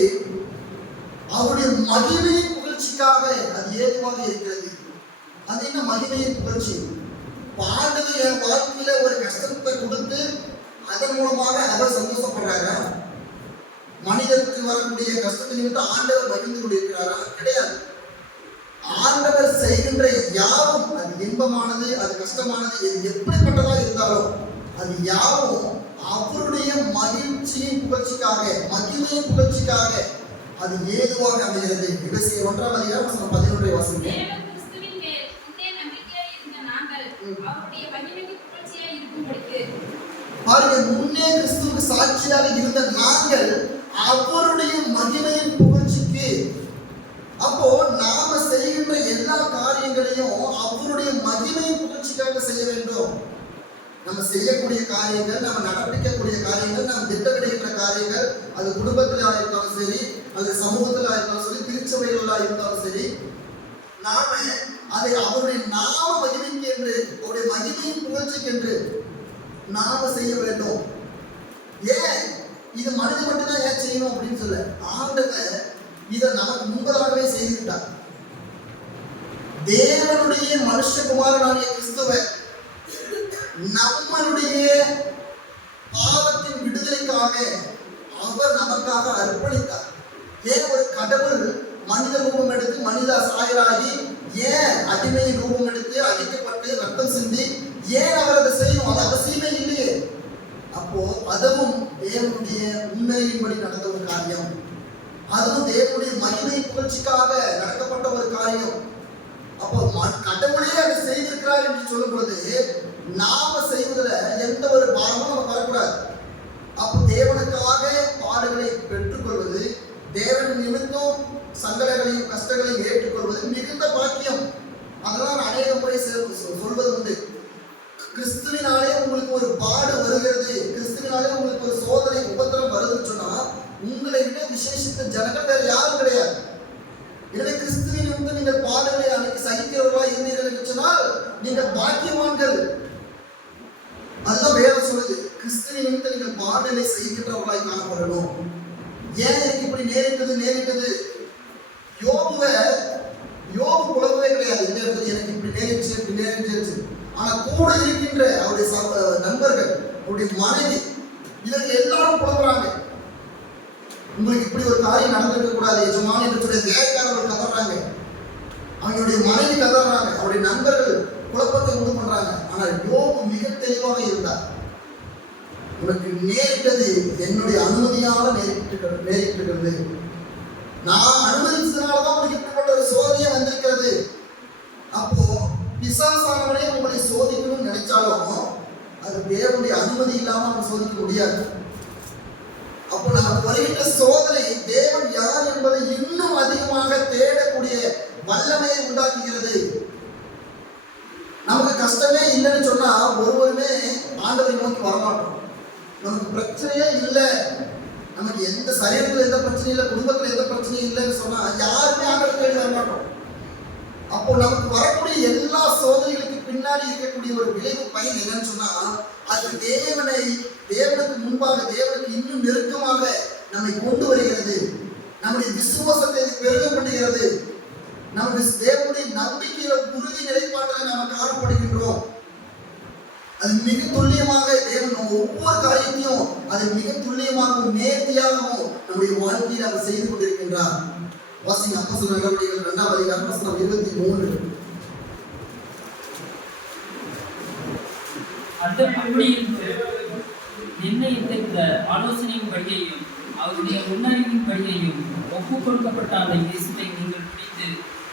அவருடைய மகிமையின் புகழ்ச்சிக்காக அது ஏதுவாக இருக்கிறது. அது என்ன மகிமையின் புகழ்ச்சி? ஆண்டவர் என் வாழ்க்கையில ஒரு கஷ்டத்தை கொடுத்து அதன் மூலமாக அவர் சந்தோஷப்படுறாரா? மனிதனுக்கு வரக்கூடிய கஷ்டத்தை நிமித்தம் ஆண்டவர் மகிழ்ந்து கொண்டிருக்கிறாரா? கிடையாது. ஆண்டவர் செய்கின்ற யாவும், அது இன்பமானது, அது கஷ்டமானது, எது எப்படிப்பட்டதாக இருந்தாலும் அது யாவும் அவருடைய மகிழ்ச்சியின் புகழ்ச்சிக்காக, மகிமையின் புகழ்ச்சிக்காக அது ஏதுவாக அமைகிறது. எபேசியர் 1:11 வாசிங்க. கிறிஸ்துவின் மேல் உன்னே நம்பிக்கையாய் இருந்த நாங்கள் அவருடைய மகிமையின் புகழ்ச்சியாய் இருக்கும்படிக்கு பாருங்க, முன்னே கிறிஸ்துவுக்கு சாட்சியாக இருந்த நாங்கள் அவருடைய மகிமையின் புகழ்ச்சிக்கு, அப்போ நாம செய்கின்ற எல்லா காரியங்களையும் அவருடைய மகிமையின் புகழ்ச்சிக்காக செய்ய வேண்டும். நம்ம செய்யக்கூடிய காரியங்கள், நம்ம நடப்பிக்கக்கூடிய காரியங்கள், நம்ம திட்டமிடுகின்ற காரியங்கள், அது குடும்பத்தில் இருந்தாலும் சரி, அது சமூகத்தில் இருந்தாலும் சரி, திருச்சபைகளாக இருந்தாலும் சரி, நாம அதை அவருடைய நாம மகிமைக்கு என்று, அவருடைய மகிமையின் புகழ்ச்சிக்கு என்று நாம செய்ய வேண்டும். ஏன் இது மனிதன் மட்டும்தான் ஏன் செய்யணும் அப்படின்னு சொல்ல, ஆண்டவர் இதை நமக்கு முன்பதாகவே செய்துவிட்டார். தேவனுடைய மனுஷகுமாரனாகிய கிறிஸ்துவை நம்மளுடைய பாவத்தின் விடுதலைக்காக அவர் நமக்காக அர்ப்பணித்தார். ஏன் ஒரு கடவுள் மனித ரூபம் எடுத்து மனித சாயலாகி, ஏன் அடிமை ரூபம் எடுத்து அடிக்கப்பட்டு ரத்தம் சிந்தி ஏன் அவர் அதை செய்யணும்? அது அவசியமே இல்லையே. அப்போ அதுவும் தேவனுடைய உண்மையின்படி நடந்த ஒரு காரியம், அதுவும் தேவனுடைய மகிமை புகழ்ச்சிக்காக நடக்கப்பட்ட ஒரு காரியம். அப்போ கடவுளே அதை செய்திருக்கிறார் என்று சொல்லும் பொழுது நாம செய்வதில் எந்த ஒரு பாரமும் நம்ம வரக்கூடாது. அப்போ தேவனுக்காக பாடுகளை பெற்றுக்கொள்வது, தேவன் நிமித்தம் சங்கடங்களையும் கஷ்டங்களையும் ஏற்றுக்கொள்வது மிகுந்த பாக்கியம். அதெல்லாம் அநேக முறை சொல்வது உண்டு. கிறிஸ்துவினாலே உங்களுக்கு ஒரு பாடு வருகிறது, கிறிஸ்துவினாலே உங்களுக்கு ஒரு சோதனை உபத்திரம் வருதுன்னு சொன்னா உங்களை விட விசேஷித்த ஜனங்கள் வேற யாரும் கிடையாது. எனவே கிறிஸ்துவின் நிமித்தம் நீங்கள் பாடுகளை அன்னைக்கு சகிக்கிறவர்களா இருந்தீர்கள் என்று சொன்னால் நீங்கள் பாக்கியவான்கள். அதுதான் வேதம் சொல்லுது, கிறிஸ்துவின் நிமித்தம் நீங்கள் பாடுகளை சகிக்கின்றவர்களாய் காணப்படணும். ஏன் எனக்கு இப்படி நேரிட்டது? யோபு புலம்பவே கிடையாது. இந்த இடத்துல எனக்கு இப்படி நேரிச்சு. ஆனா கூட இருக்கின்ற அவருடைய நண்பர்கள், அவருடைய மனைவி, இதற்கு எல்லாரும் புலம்புறாங்க. உங்களுக்கு இப்படி ஒரு காரியம் நடந்திருக்க கூடாது எஜமான் என்று சொல்லி வேலைக்காரர்கள் கதறாங்க, அவங்களுடைய மனைவி கதறாங்க, அவருடைய நண்பர்கள் குழப்பத்தை உண்டு பண்றாங்க. ஆனால் யோபு மிக தெளிவாக இருந்தார். உனக்கு நேரிட்டது என்னுடைய அனுமதியால நேரிட்டிருக்கிறது. நான் அனுமதிச்சதுனாலதான் உனக்கு இப்படிப்பட்ட ஒரு சோதனையே வந்திருக்கிறது. அப்போ பிசாசானவனே உங்களை சோதிக்கணும்னு நினைச்சாலும் அது தேவனுடைய அனுமதி இல்லாம அவன் சோதிக்க முடியாது. அப்போ நமக்கு வருகின்ற சோதனை தேவன் யார் என்பதை இன்னும் அதிகமாக தேடக்கூடிய வல்லமையை உண்டாக்குகிறது. நமக்கு கஷ்டமே இல்லைன்னு சொன்னா ஒருவருமே ஆண்டவரை நோக்கி வரமாட்டோம். நமக்கு பிரச்சனையே இல்லை, நமக்கு எந்த சரீரத்தில் எந்த பிரச்சனையும் இல்லை, குடும்பத்தில் எந்த பிரச்சனையும் இல்லைன்னு சொன்னா யாருமே ஆண்டவரை தேடி வரமாட்டோம். அப்போ நமக்கு வரக்கூடிய எல்லா சோதனைகளுக்கு பின்னாடி இருக்கக்கூடிய ஒரு விளைவு பயன் என்னன்னு சொன்னா அது தேவனுக்கு முன்பாக, தேவனுக்கு இன்னும் நெருக்கமாக நம்மை கொண்டு வருகிறது. நம்முடைய விசுவாசத்தை பெருக பண்ணுகிறது. நம்முடைய தேவனுடைய நம்பிக்கையில உறுதி நிலைப்பாட்டில் நாம் காணப்படுகின்றோம். அது மிக துல்லியமாக தேவன் ஒவ்வொரு காரியத்தையும் அது மிக துல்லியமாகவும் நேர்த்தியாகவும் நம்முடைய வாழ்க்கையில் அவர் செய்து கொண்டிருக்கின்றார். வாசிங்க அப்போஸ்தலர் நடவடிக்கைகள் 2ஆம் அதிகாரம் வசனம் 23. நிர்ணயித்த ஆலோசனையின் படியையும் அவருடைய முன்னறிவின் படியையும் ஒப்புக் கொடுக்கப்பட்ட அந்த தேசத்தை நீங்கள் பிடித்து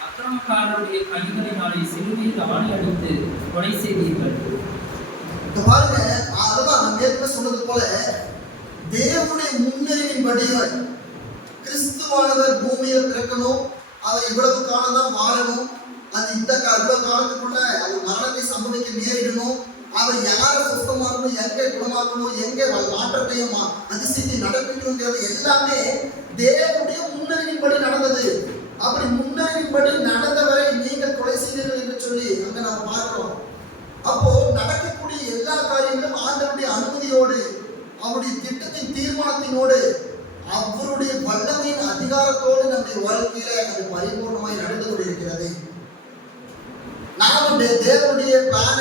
அக்கிரமக்காரருடைய கைகளினாலே சிலுவையில் ஆணி அடித்து கொலை செய்தீர்கள். பாருங்க, அதுதான் நான் ஏற்கனவே சொன்னது போல தேவனுடைய முன்னறிவின் படியும் கிறிஸ்துவானவர் பூமியில் பிறக்கணும், அவர் இவ்வளவு காலம் தான் வாழணும், அது இவ்வளவு காலத்துக்குள்ள அவர் மரணத்தை சம்பவிக்க நேரிடணும், அவர் யாரை சுத்தமாக்கணும், எங்கே குணமாக்கணும், எங்கே மாற்றத்தையும் அதிசயத்தை நடப்பிக்கணுங்கிறது எல்லாமே தேவனுடைய முன்னறிவின்படி நடந்தது. அப்படி முன்னறிவின்படி நடந்தவரை நீங்கள் கொலை செய்தீர்கள் என்று சொல்லி அங்க நாம் பார்க்கிறோம். அப்போ நடக்கக்கூடிய எல்லா காரியங்களும் ஆண்டவருடைய அனுமதியோடு, அவருடைய திட்டத்தின் தீர்மானத்தினோடு, அவருடைய வல்லமையின் அதிகாரத்தோடு நம்முடைய வாழ்க்கையில அது பரிபூர்ணமாய் நடந்து கொண்டிருக்கிறது. நாம தேவனுடைய பிளான,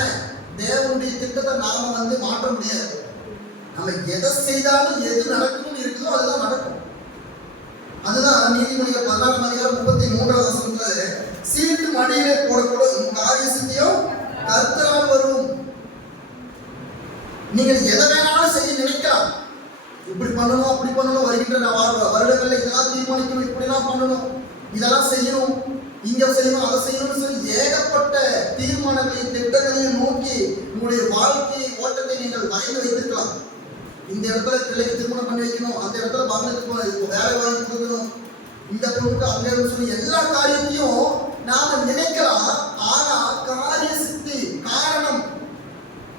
தேவனுடைய திட்டத்தை நாம மாற்ற முடியாது. நம்ம எதை செய்தாலும் எது நடக்கணும்னு இருக்குதோ அதுதான் நடக்கும். அதுதான் நீதிமொழிகள் 14ஆம் அதிகாரம் 33ஆவது வசனத்துல சீட்டு மடியிலே போடக்கூடும் காரிய சித்தியும் கர்த்தரால் வரும். நீங்கள் எதை வேணாலும் செய்ய நினைக்கலாம், இப்படி பண்ணணும் அப்படி பண்ணணும், வருகின்ற வருடங்கள்ல இதெல்லாம் தீர்மானிக்கணும், இப்படிலாம் பண்ணணும், இதெல்லாம் செய்யணும், இங்க செய்யணும், அதை செய்யணும்னு சொல்லி ஏகப்பட்ட தீர்மானங்களையும் திட்டங்களையும் நோக்கி உங்களுடைய வாழ்க்கையை ஓட்டத்தை நீங்கள் வரைந்து வைத்திருக்கலாம். இந்த இடத்துல பிள்ளைக்கு திருமணம் பண்ணி வைக்கணும், அந்த இடத்துல மகளுக்கு வேலை வாங்கி கொடுக்கணும், இந்த பொண்ணுக்கு அங்க சொல்லி எல்லா காரியத்தையும் நாம நினைக்கலாம். ஆனா காரிய சித்தி காரணம்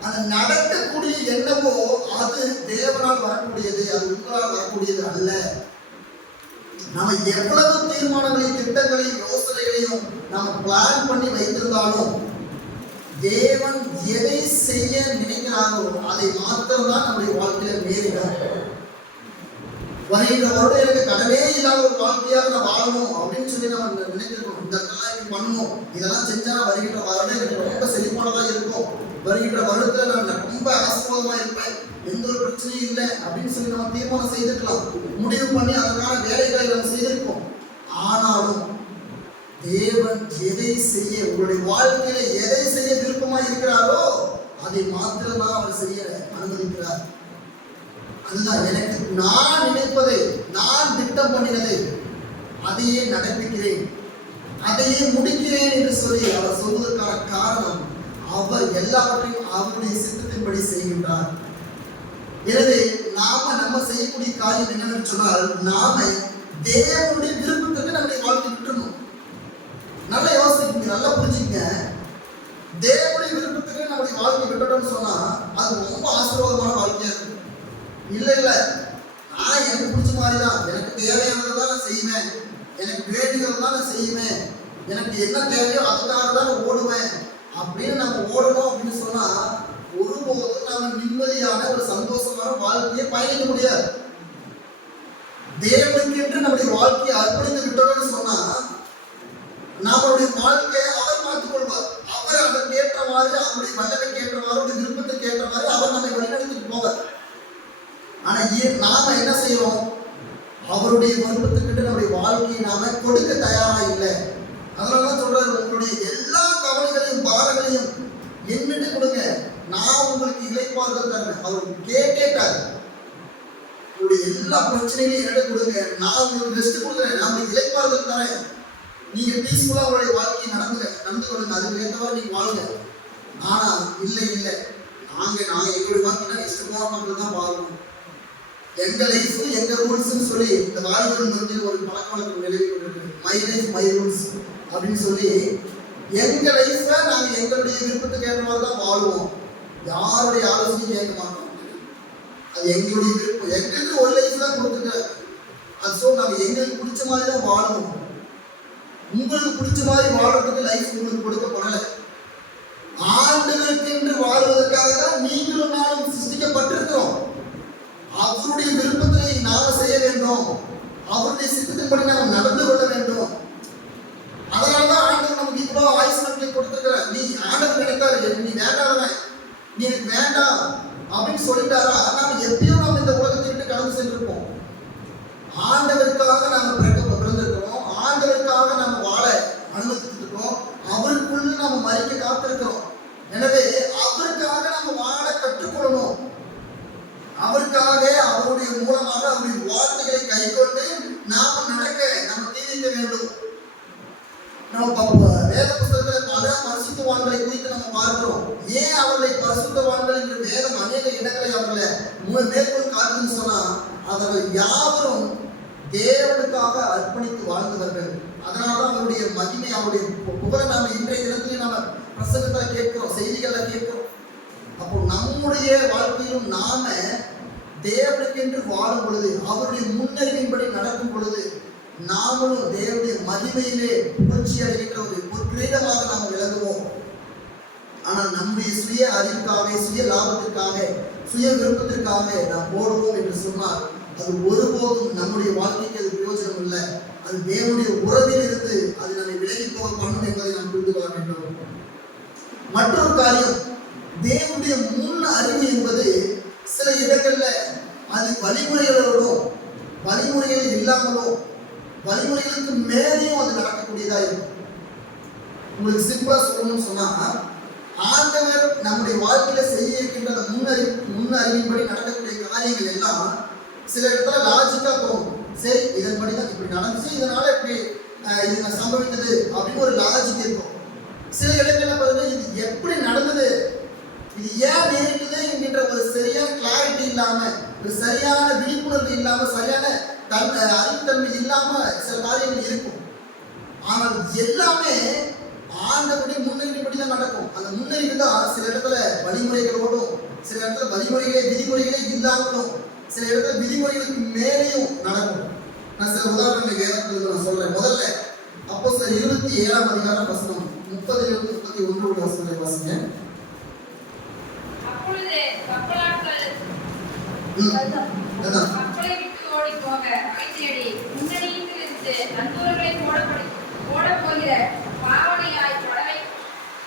அது நடக்கக்கூடிய என்னவோ அது தேவனால் வரக்கூடியது, அது உங்களால் வரக்கூடியது அல்ல. நம்ம எவ்வளவு தீர்மானங்களையும் திட்டங்களையும் யோசனைகளையும் நம்ம பிளான் பண்ணி வைத்திருந்தாலும் தேவன் எதை செய்ய நினைக்கிறாரோ அதை மாத்திரம்தான் நம்முடைய வாழ்க்கையில நேரிடும். வருகின்ற வருடம் எனக்கு கடனே இல்லாத ஒரு வாழ்க்கையாக நான் வாழணும் அப்படின்னு சொல்லி நம்ம நினைக்கிறோம். இந்த காரியம் பண்ணணும், இதெல்லாம் செஞ்சா வருகின்ற வருடம் எனக்கு ரொம்ப செழிப்பானதா இருக்கும், வருகின்ற வருடத்துல நான் ரொம்ப ஆசீர்வாதமா இருப்பேன், எந்த ஒரு பிரச்சனையும் இல்லை அப்படின்னு சொல்லி நம்ம தீர்மானம் செய்திருக்கலாம், முடிவு பண்ணி அதற்கான வேலைகளை நம்ம செய்திருக்கோம். ஆனாலும் தேவன் எதை செய்ய உங்களுடைய வாழ்க்கையில எதை செய்ய விருப்பமா இருக்கிறாரோ அதை மாத்திரம்தான் அவர் செய்ய அனுமதிக்கிறார். அதுதான் எனக்கு நான் நினைப்பதை நான் திட்டம் பண்ணினதை அதையே நடப்பிக்கிறேன், அதையே முடிக்கிறேன் என்று சொல்லி அவர் சொல்வதற்கான காரணம் அவர் எல்லாவற்றையும் அவருடைய சித்தத்தின்படி செய்கின்றார். எனவே நம்ம செய்யக்கூடிய காரியம் என்னன்னு சொன்னால் நாம தேவனுடைய விருப்பத்துக்கு நம்முடைய வாழ்க்கை விட்டுறணும். நல்லா யோசிக்கீங்க, நல்லா புரிஞ்சுக்கங்க. தேவனுடைய விருப்பத்துக்கு நம்முடைய வாழ்க்கை விட்டுட்டோம்னு சொன்னா அது ரொம்ப ஆசீர்வாதமான வாழ்க்கையா இருக்கும். இல்ல நான் எனக்கு பிடிச்ச மாதிரி தான், எனக்கு தேவையானதான் நான் செய்வேன், எனக்கு வேண்டியதான் நான் செய்வேன், எனக்கு என்ன தேவையோ அதுக்காக தான் நான் ஓடுவேன் அப்படின்னு நம்ம ஓடணும் அப்படின்னு சொன்னா ஒருபோதும் நாம நிம்மதியான ஒரு சந்தோஷமான வாழ்க்கையை பயணிக்க முடியாது. தேவனுக்கு என்று நம்முடைய வாழ்க்கையை அர்ப்பணித்து விட்டோம்னு சொன்னா நம்மளுடைய வாழ்க்கையை அவர் பார்த்துக் கொள்வார். அவர் அதற்கு ஏற்ற மாதிரி அவருடைய வல்லமைக்கு ஏற்றவாறு அவருடைய விருப்பத்துக்கு ஏற்ற மாதிரி அவர் நம்மை வழிநடத்திட்டு போவார். ஆனா நாம என்ன செய்யறோம்? அவருடைய விருப்பத்துக்கிட்ட நம்முடைய வாழ்க்கையை நாம கொடுக்க தயாரா இல்லை. அதனாலதான் சொல்றாரு, உங்களுடைய எல்லா கவலைகளையும் பாரங்களையும் என்னிட்டு கொடுங்க, நான் உங்களுக்கு இளைப்பாறுதல் தரேன். அவர் கேட்டாரு, உங்களுடைய எல்லா பிரச்சனைகளையும் என்னிட்ட கொடுங்க, நான் உங்களுக்கு ரெஸ்ட் கொடுக்குறேன், நான் உங்களுக்கு இளைப்பாறுதல் தரேன், நீங்க பீஸ்ஃபுல்லா உங்களுடைய வாழ்க்கையை நடந்து கொள்ளுங்க, அதுக்கு ஏற்றவாறு நீங்க வாழுங்க. ஆனா இல்லை நாங்க எங்களுடைய வாழ்க்கையில இஷ்டமா பண்றதுதான் வாழணும், எங்க லைஃப் எங்க ரூல்ஸ் சொல்லி இந்த வாழ்க்கை மத்தியில் ஒரு பழக்க வழக்கம் நிலவி கொண்டிருக்கு. மை லைஃப் மை ரூல்ஸ் அப்படின்னு சொல்லி எங்க லைஃப்ல நாங்க எங்களுடைய விருப்பத்துக்கு ஏற்ற மாதிரி தான் வாழுவோம், யாருடைய ஆலோசனையும் கேட்க மாட்டோம். அது எங்களுடைய விருப்பம், எங்களுக்கு ஒரு லைஃப் தான் கொடுத்துருக்க. அது ஸோ நாங்க எங்களுக்கு பிடிச்ச மாதிரி தான் வாழணும். உங்களுக்கு பிடிச்ச மாதிரி வாழ்றதுக்கு லைஃப் உங்களுக்கு கொடுக்கப்படலை. ஆண்டவருக்கு என்று வாழ்வதற்காக தான் நீங்களும் நானும் சிருஷ்டிக்கப்பட்டிருக்கிறோம். அவருடைய விருப்பத்தை நாம செய்ய வேண்டும், அவருடைய சித்தத்தின்படி நாம் நடந்து கொள்ள வேண்டும். அதனாலதான் ஆண்டவர் நமக்கு இவ்வளவு ஆயுசு நாட்களை கொடுத்திருக்கிறார். நீ ஆண்டவர் நினைத்தாரு, நீ வேண்டாதவன், நீ எனக்கு வேண்டாம் அப்படின்னு சொல்லிட்டாரா, நாம எப்பயும் நம்ம இந்த உலகத்தை விட்டு கடந்து சென்றிருப்போம். ஆண்டவருக்காக நாம பிறந்திருக்கிறோம், ஆண்டவருக்காக நம்ம வாழ அனுமதித்திருக்கிறோம், அவருக்குள்ள நம்ம மறிக்க காத்திருக்கிறோம். எனவே அவருக்காக நம்ம வாழ கற்றுக்கொள்ளணும். அவருக்காக அவருடைய மூலமாக அவருடைய வார்த்தைகளை கைக்கொண்டு நாம நடக்க நம்ம தீவிக்க வேண்டும். நம்ம வேத புத்தகத்துல பல பரிசுத்தவான்களை குறித்து நம்ம பார்க்கிறோம். ஏன் அவர்களை பரிசுத்தவான்கள் என்று வேதம் அநேக இடங்களை அவர்களை மேற்கொள் காட்டுன்னு சொன்னா அவர்கள் யாவரும் தேவனுக்காக அர்ப்பணித்து வாழ்ந்தவர்கள். அதனாலதான் அவருடைய மகிமை அவருடைய புகழை நாம இன்றைய தினத்திலே நாம பிரசங்கத்துல கேட்கிறோம், செய்திகளை கேட்கிறோம். அப்போ நம்முடைய வாழ்க்கையிலும் நாம தேவனுக்கு என்று வாழும் பொழுது, அவருடைய முன்னறிவின்படி நடக்கும் பொழுது நாமளும் தேவனுடைய மகிமையிலே புகழ்ச்சி அடைகின்ற ஒரு பொற்கிரீடமாக நாம் விளங்குவோம். ஆனால் நம்முடைய சுய அறிவுக்காக, சுய லாபத்திற்காக, சுய விருப்பத்திற்காக நாம் போடுவோம் என்று சொன்னால் அது ஒருபோதும் நம்முடைய வாழ்க்கைக்கு அது பிரயோஜனம் இல்லை. அது தேவனுடைய உறவில் இருந்து அது நம்மை விலகி போக பண்ணும் என்பதை நாம் புரிந்து கொள்ள வேண்டும். மற்றொரு காரியம், தேவனுடைய முன் அறிவு என்பது சில இடங்கள்ல அது வழிமுறைகளோடும் வழிமுறைகள் இல்லாமலோ வழிமுறைகளுக்கு மேலேயும் அது நடக்கக்கூடியதா இருக்கும். உங்களுக்கு சிம்பிளா சொல்லணும்னு சொன்னா, ஆண்டவர் நம்முடைய வாழ்க்கையில செய்ய இருக்கின்ற அந்த முன் அறிவின்படி நடக்கக்கூடிய காரியங்கள் எல்லாம் சில இடத்துல லாஜிக்கா தோணும். சரி, இதன்படிதான் இப்படி நடந்துச்சு, இதனால இப்படி இது சம்பவித்தது அப்படின்னு ஒரு லாஜிக் இருக்கும். சில இடங்கள்ல பார்த்தீங்கன்னா இது எப்படி நடந்தது இது ஏன் நேரிட்டது என்கின்ற ஒரு சரியான கிளாரிட்டி இல்லாம, ஒரு சரியான விழிப்புணர்வு இல்லாம, சரியான அறிவுத்தன்மை இல்லாம சில காரியங்கள் இருக்கும். ஆனால் எல்லாமே ஆண்டவருடைய முன்னறிவிப்படி தான் நடக்கும். அந்த முன்னறிவு தான் சில இடத்துல வழிமுறைகளோடும், சில இடத்துல விதிமுறைகளே இல்லாமலும், சில இடத்துல விதிமுறைகளுக்கு மேலேயும் நடக்கும். நான் சில உதாரணங்களை வேதத்தில் நான் சொல்றேன். முதல்ல அப்போஸ்தலர் 27ஆம் அதிகாரம் வசனம் 30 31 வசனங்களை வாசிங்க. அப்பொழுது கப்பலாட்கள் கப்பலை விட்டு ஓடி போக வகை தேடி முன்னணியிலிருந்து நண்பர்களை ஓடப் போகிற பாவனையாய்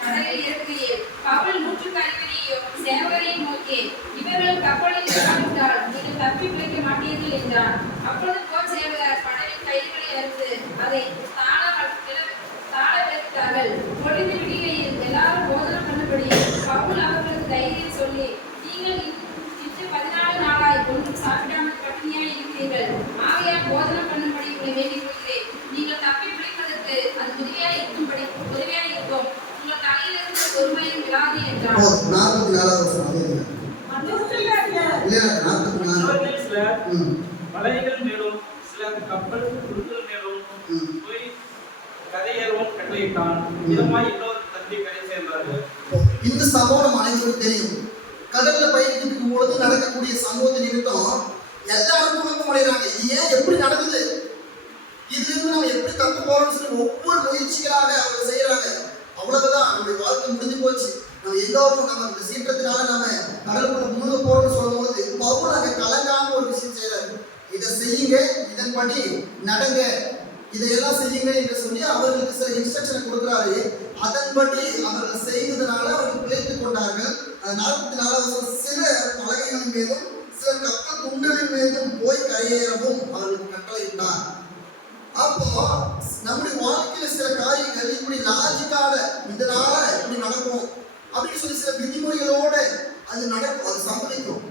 கடலில் இறங்குகையில் பவுல் 150 சேவகரையும் நோக்கி, இவர்கள் கப்பலில் இறங்கிவிட்டால் நீங்கள் தப்பி பிழைக்க மாட்டீர்கள் என்றார். அப்பொழுது போர் சேவகர் படவின் கயிறுகளை அறுத்து அதை தாழ விட்டார்கள். பொழுது விடுகையில் எல்லாரும் போதனை பண்ணபடி பவுல் அவர்களுக்கு தைரியம் சொல்லி, நீங்கள் இன்று 14 நாளாய் ஒன்றும் சாப்பிடாமல் பட்டினியாய் இருக்கிறீர்கள். ஆகையால் போதனை பண்ணும்படி உங்களை வேண்டிக் கொள்கிறேன். நீங்கள் தப்பி பிழைப்பதற்கு அது உதவியாய் இருக்கும். உங்கள் தலையிலிருந்து ஒரு மயிரும் விழாது என்றார். 44 வசனம். அவர்கள் சிலர் மலைகள் மேலும் சிலர் கப்பலுக்கு குழுக்கள் மேலும் போய் கரையேறவும் கட்டளையிட்டான். இதமாய் எல்லோரும் தப்பி கரை சேர்ந்தார்கள். இந்த சம்பவம் அனைவருக்கும் தெரியும். கடல்ல பயணிக்கும் போது நடக்கக்கூடிய சம்பவத்தை நிமித்தம் எல்லாரும் குழப்பம் அடைகிறாங்க. இது ஏன் எப்படி நடக்குது, இதுல இருந்து நம்ம எப்படி தப்பு போறோம்னு சொல்லி ஒவ்வொரு முயற்சிகளாக அவங்க செய்யறாங்க. அவ்வளவுதான், நம்முடைய வாழ்க்கை முடிஞ்சு போச்சு. நம்ம எல்லோரும் நம்ம இந்த சீற்றத்தினால நம்ம கடலுக்குள்ள முழுக போறோம்னு சொல்லும் போது பவுல் அங்க கலங்காம ஒரு விஷயம் செய்யறாரு. இதை செய்யுங்க, இதன்படி நடங்க, இதையெல்லாம் செய்யுங்க என்று சொல்லி அவர்களுக்கு சில இன்ஸ்ட்ரக்ஷனை கொடுக்குறாரு. அதன்படி அவர்கள் செய்ததுனால அவர்கள் பிழைத்துக் கொண்டார்கள். 44 சில பலகைகளின் மீதும் சில கப்பல் துண்டுகளின் மீதும் போய் கரையேறவும் அவர்களுக்கு கட்டளையிட்டார். அப்போ நம்முடைய வாழ்க்கையில சில காரியங்கள் இப்படி லாஜிக்கால இதனால இப்படி நடக்கும் அப்படின்னு சொல்லி சில விதிமுறைகளோட அது நடக்கும், அது சம்பவிக்கும்.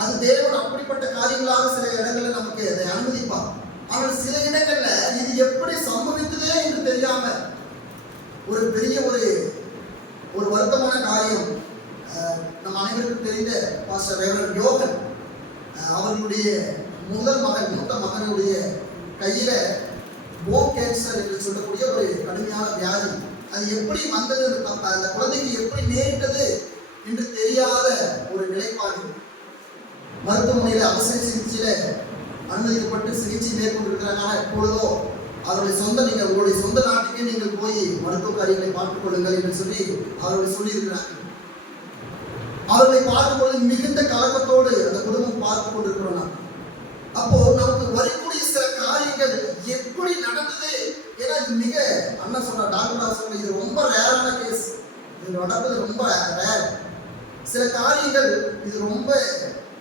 அது தேவன் அப்படிப்பட்ட காரியங்களாக சில இடங்கள்ல நமக்கு அதை அனுமதிப்பார். ஆனால் சில இடங்கள்ல இது எப்படி சம்பவித்ததே என்று தெரியாம ஒரு பெரிய ஒரு வருத்தமான காரியம். நம்ம அனைவருக்கும் தெரிந்த பாஸ்டர் ரெவரண்ட் யோகன் அவர்களுடைய மூத்த மகனுடைய கையில போன் கேன்சர் என்று சொல்லக்கூடிய ஒரு கடுமையான வியாதி. அது எப்படி வந்தது, அந்த குழந்தைக்கு எப்படி நேரிட்டது என்று தெரியாத ஒரு நிலைப்பாடு. மருத்துவமனையில அவசர சிகிச்சையில அனுமதிக்கப்பட்டு சிகிச்சை மேற்கொண்டிருக்கிறாங்க. இப்பொழுதோ உங்களுடைய சொந்த நாட்டுக்கே நீங்கள் போய் மருத்துவ காரியங்களை பார்த்துக் கொள்ளுங்கள் என்று சொல்லி அவர்கள் சொல்லியிருக்கிறாங்க. அவர்களை பார்க்கும்போது மிகுந்த கலக்கத்தோடு அந்த குடும்பம் பார்த்து கொண்டிருக்கிறோம். அப்போ நமக்கு வரக்கூடிய சில காரியங்கள் எப்படி நடந்தது, ஏன்னா இது அண்ணன் சொன்ன டாக்டர் சொன்ன இது ரொம்ப ரேரான கேஸ், இது நடப்பது ரொம்ப ரேர். சில காரியங்கள் இது ரொம்ப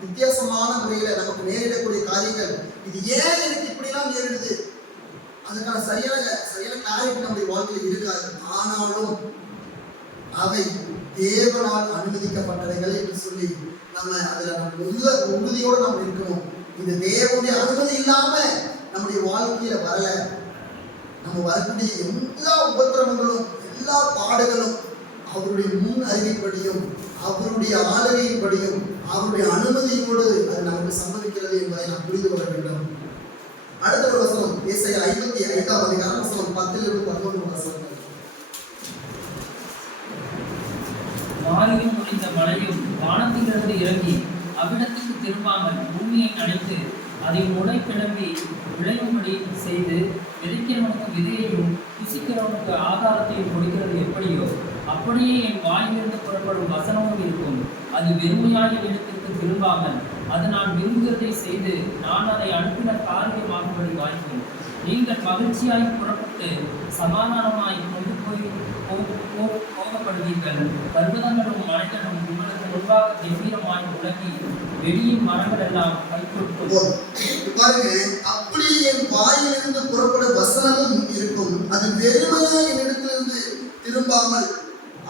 வித்தியாசமான முறையில நமக்கு நேரிடக்கூடிய காரியங்கள். இது ஏன் எனக்கு இப்படிலாம் நேரிடுது, அதுக்கான சரியான கிளாரிட்டி நம்முடைய வாழ்க்கையில் இருக்காது. ஆனாலும் அவை தேவனால் அனுமதிக்கப்பட்டவைகள் என்று சொல்லி நம்ம அதுல உறுதியோடு நம்ம இருக்கணும். இந்த தேவனுடைய அனுமதி இல்லாம நம்முடைய வாழ்க்கையில வரல. நம்ம வரக்கூடிய எல்லா உபத்திரவங்களும் எல்லா பாடுகளும் அவருடைய முன் அறிவின்படியும் அவருடைய ஆளுகையின்படியும் அவருடைய அனுமதியோடு அது நமக்கு சம்பவிக்கிறது என்பதை நாம் புரிந்து கொள்ள வேண்டும். அடுத்த ஒரு வசனம் ஏசாயா 55ஆம் அதிகாரம் வசனம் 10-11 வசனம். வாரியும் முடிந்த மழையும் வானத்திலிருந்து இறங்கி அவ்விடத்துக்கு திரும்பாமல் பூமியை அணைத்து அதை முளை கிளம்பி விளையும்படி செய்து விதைக்கிறவனுக்கு விதையையும் புசிக்கிறவனுக்கு ஆகாரத்தையும் கொடுக்கிறது எப்படியோ அப்படியே என் வாயிலிருந்து புறப்படும் வசனமும் இருக்கும். அது வெறுமையான இடத்திற்கு திரும்பாமல் அது நான் விரும்புகிறதை செய்து நான் அதை அனுப்பின காரியமாகும்படி வாய்க்கும். நீங்கள் மகிழ்ச்சியாய் புறப்பட்டு சமாதானமாய் கொண்டு போகப்படுவீர்கள். பர்வதங்களும் மலைகளும் உங்களுக்கு முன்பாக கம்பீரமாய் உலகி வெளியின் மரங்கள் எல்லாம் கைப்பற்றும். பாருங்க, அப்படி என் வாயிலிருந்து புறப்படும் வசனமும் இருக்கும். அது வெறுமையா என்னிடத்திலிருந்து திரும்பாமல்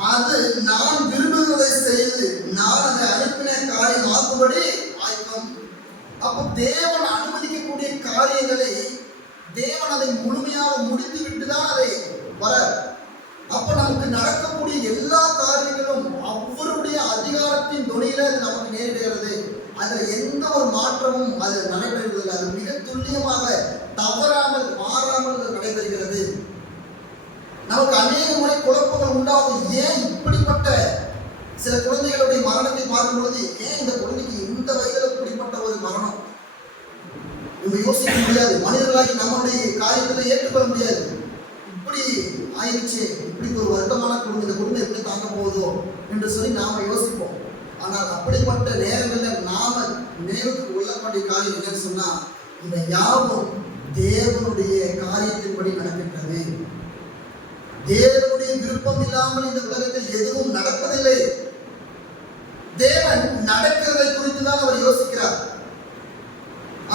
அது நான் விரும்புவதை செய்து நான் அதை அனுப்பின காரியம் ஆக்கும்படி ஆய்க்கும். அப்போ தேவன் அனுமதிக்கக்கூடிய காரியங்களை தேவன் அதை முழுமையாக முடித்து விட்டுதான் அதை வர. அப்ப நமக்கு நடக்கக்கூடிய எல்லா காரியங்களும் அவருடைய அதிகார காரியத்தின் துணியில அது நமக்கு நேரிடுகிறது. அதுல எந்த ஒரு மாற்றமும் அது நடைபெறுவதில்லை. அது மிக துல்லியமாக தவறாமல் மாறாமல் நடைபெறுகிறது. நமக்கு அநேக முறை குழப்பங்கள் உண்டாகும். ஏன் இப்படிப்பட்ட சில குழந்தைகளுடைய மரணத்தை பார்க்கும் பொழுது ஏன் இந்த குழந்தைக்கு இந்த வயதில் இப்படிப்பட்ட ஒரு மரணம் நம்ம யோசிக்க முடியாது. மனிதர்களாகி நம்மளுடைய காரியத்தில் ஏற்றுக்கொள்ள முடியாது. இப்படி ஆயிடுச்சு, இப்படி ஒரு வருத்தமான குடும்பம், இந்த குடும்பம் எப்படி தாங்க போகுதோ என்று சொல்லி நாம யோசிப்போம். ஆனால் அப்படிப்பட்ட நேரங்களில் நாம நினைவுக்கு கொள்ளக்கூடிய காரியம் என்னன்னு சொன்னா, இந்த யாவும் தேவனுடைய காரியத்தின்படி நடக்கின்றது. தேவனுடைய விருப்பம் இல்லாமல் இந்த உலகத்தில் எதுவும் நடப்பதில்லை. தேவன் நடக்கிறதை குறித்து தான் அவர் யோசிக்கிறார்.